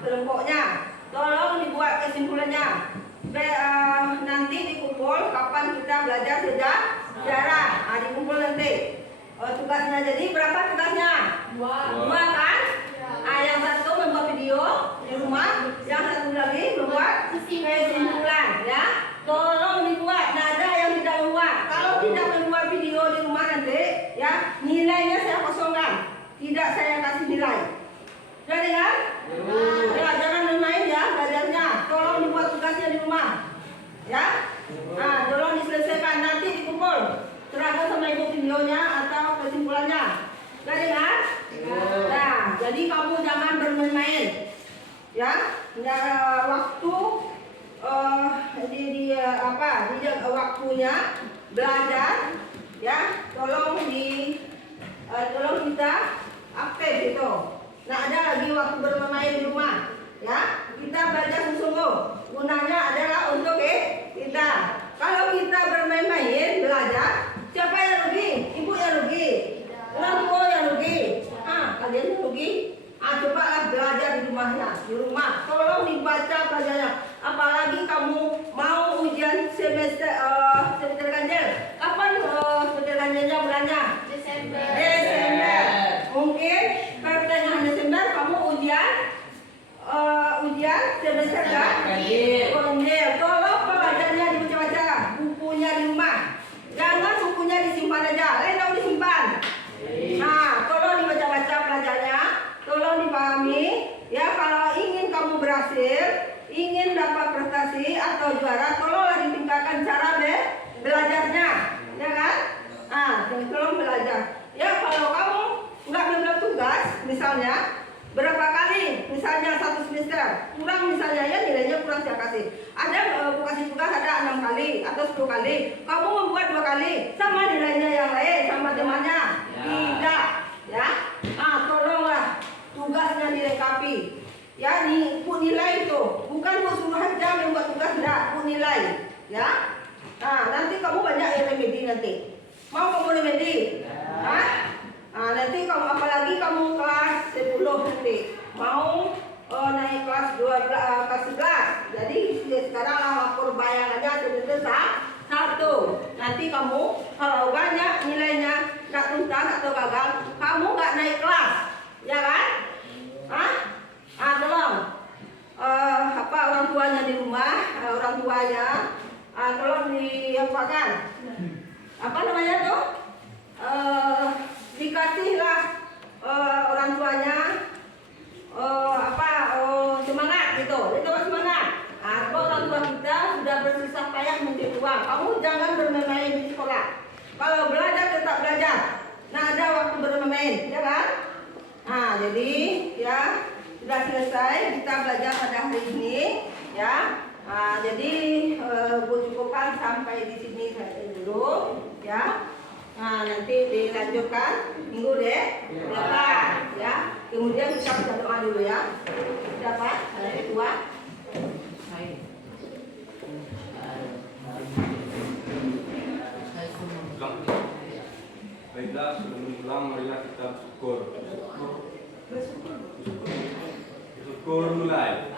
Kelompoknya tolong dibuat kesimpulannya. Nanti dikumpul kapan kita belajar sejarah. Dikumpul nanti. Tugasnya jadi berapa tugasnya? 2 kan? Yang satu membuat video di rumah, yang satu lagi membuat kesimpulan ya. Tolong dibuat. Nah, ada yang tidak membuat. Kalau tidak membuat video di rumah nanti ya, nilainya saya kosongkan. Tidak saya kasih nilai. Sudah dengar? Ya, jangan main-main ya belajarnya. Tolong dibuat tugasnya di rumah. Ya. Tolong diselesaikan, nanti dikumpul. Serahkan sama ibu videonya atau kesimpulannya. Sudah dengar? Nah, jadi kamu jangan bermain-main. Ya, waktu waktunya belajar ya, tolong kita aktif itu. Nah, ada lagi waktu bermain di rumah ya, kita belajar sungguh-sungguh. Gunanya adalah untuk kita. Kalau kita bermain-main belajar, siapa yang rugi? Ibu yang rugi, orang tua yang rugi. Kalian yang rugi. Cobalah belajar di rumahnya, di rumah. Tolong dibaca pelajarannya. Apalagi kamu mau ujian semester ganjil. Kapan semester ganjilnya bulannya? Desember. Mungkin Indonesia kan? Kolonial. Tolong pelajarnya dibaca-baca, bukunya di rumah. Jangan bukunya disimpan aja, lain dong disimpan. Nah, tolong dibaca-baca pelajarnya, tolong dipahami. Ya, kalau ingin kamu berhasil, ingin dapat prestasi atau juara, tolonglah ditingkatkan cara belajarnya, ya kan? Ah, tolong belajar. Ya, kalau kamu nggak membuat tugas, misalnya berapa kali, misalnya 1 semester kurang, misalnya ya nilainya kurang saya kasih. Ada kasih tugas ada 6 kali atau 10 kali, kamu membuat 2 kali, sama nilainya yang lain sama temannya. Tidak, ya. Ah, tolonglah tugasnya dilengkapi. Ya, bu nilai itu bukan bu suruh aja membuat tugas, tidak, bu nilai, ya. Nah, nanti kamu banyak yang remedi nanti. Mau kamu remedi? Hah? Nah, nanti kamu apalagi kamu kelas 10 nanti mau naik kelas 12, kelas 11. Jadi sekarang lapor bayangannya sebetulnya 1. Nanti kamu kalau banyak nilainya nggak tuntas atau gagal, kamu nggak naik kelas, ya kan? Hah? Ah, tolong orang tuanya di rumah, orang tuanya tolong diapakan? Apa namanya tuh? Dikasihlah orang tuanya semangat gitu, itu semangat. Kalau orang tua kita sudah bersusah payah mencari uang, kamu jangan bermain-main di sekolah. Kalau belajar tetap belajar. Nah, ada waktu bermain, ya kan? Nah, jadi ya sudah selesai kita belajar pada hari ini, ya. Nah, jadi cukupkan sampai di sini saja dulu, ya. Nah, nanti dilanjutkan minggu depan, ya. Kemudian kita bisa doa dulu ya. Dapat hari tua. Baiklah, sebelum pulang marilah kita bersyukur. Bersyukur mulai.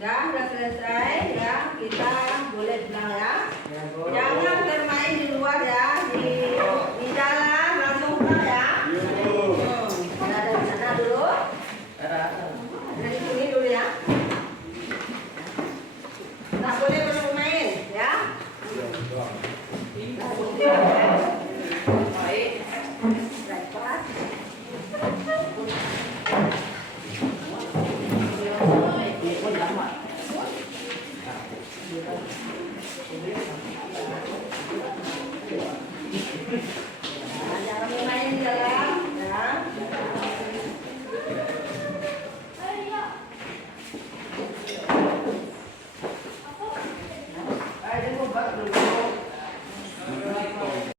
Sudah selesai ya, kita boleh pulang ya. Jangan bermain di luar ya, di jalan langsung pulang ya. Dari sana dulu. Dari sini dulu ya. Tak boleh bermain ya. Baik. Baik.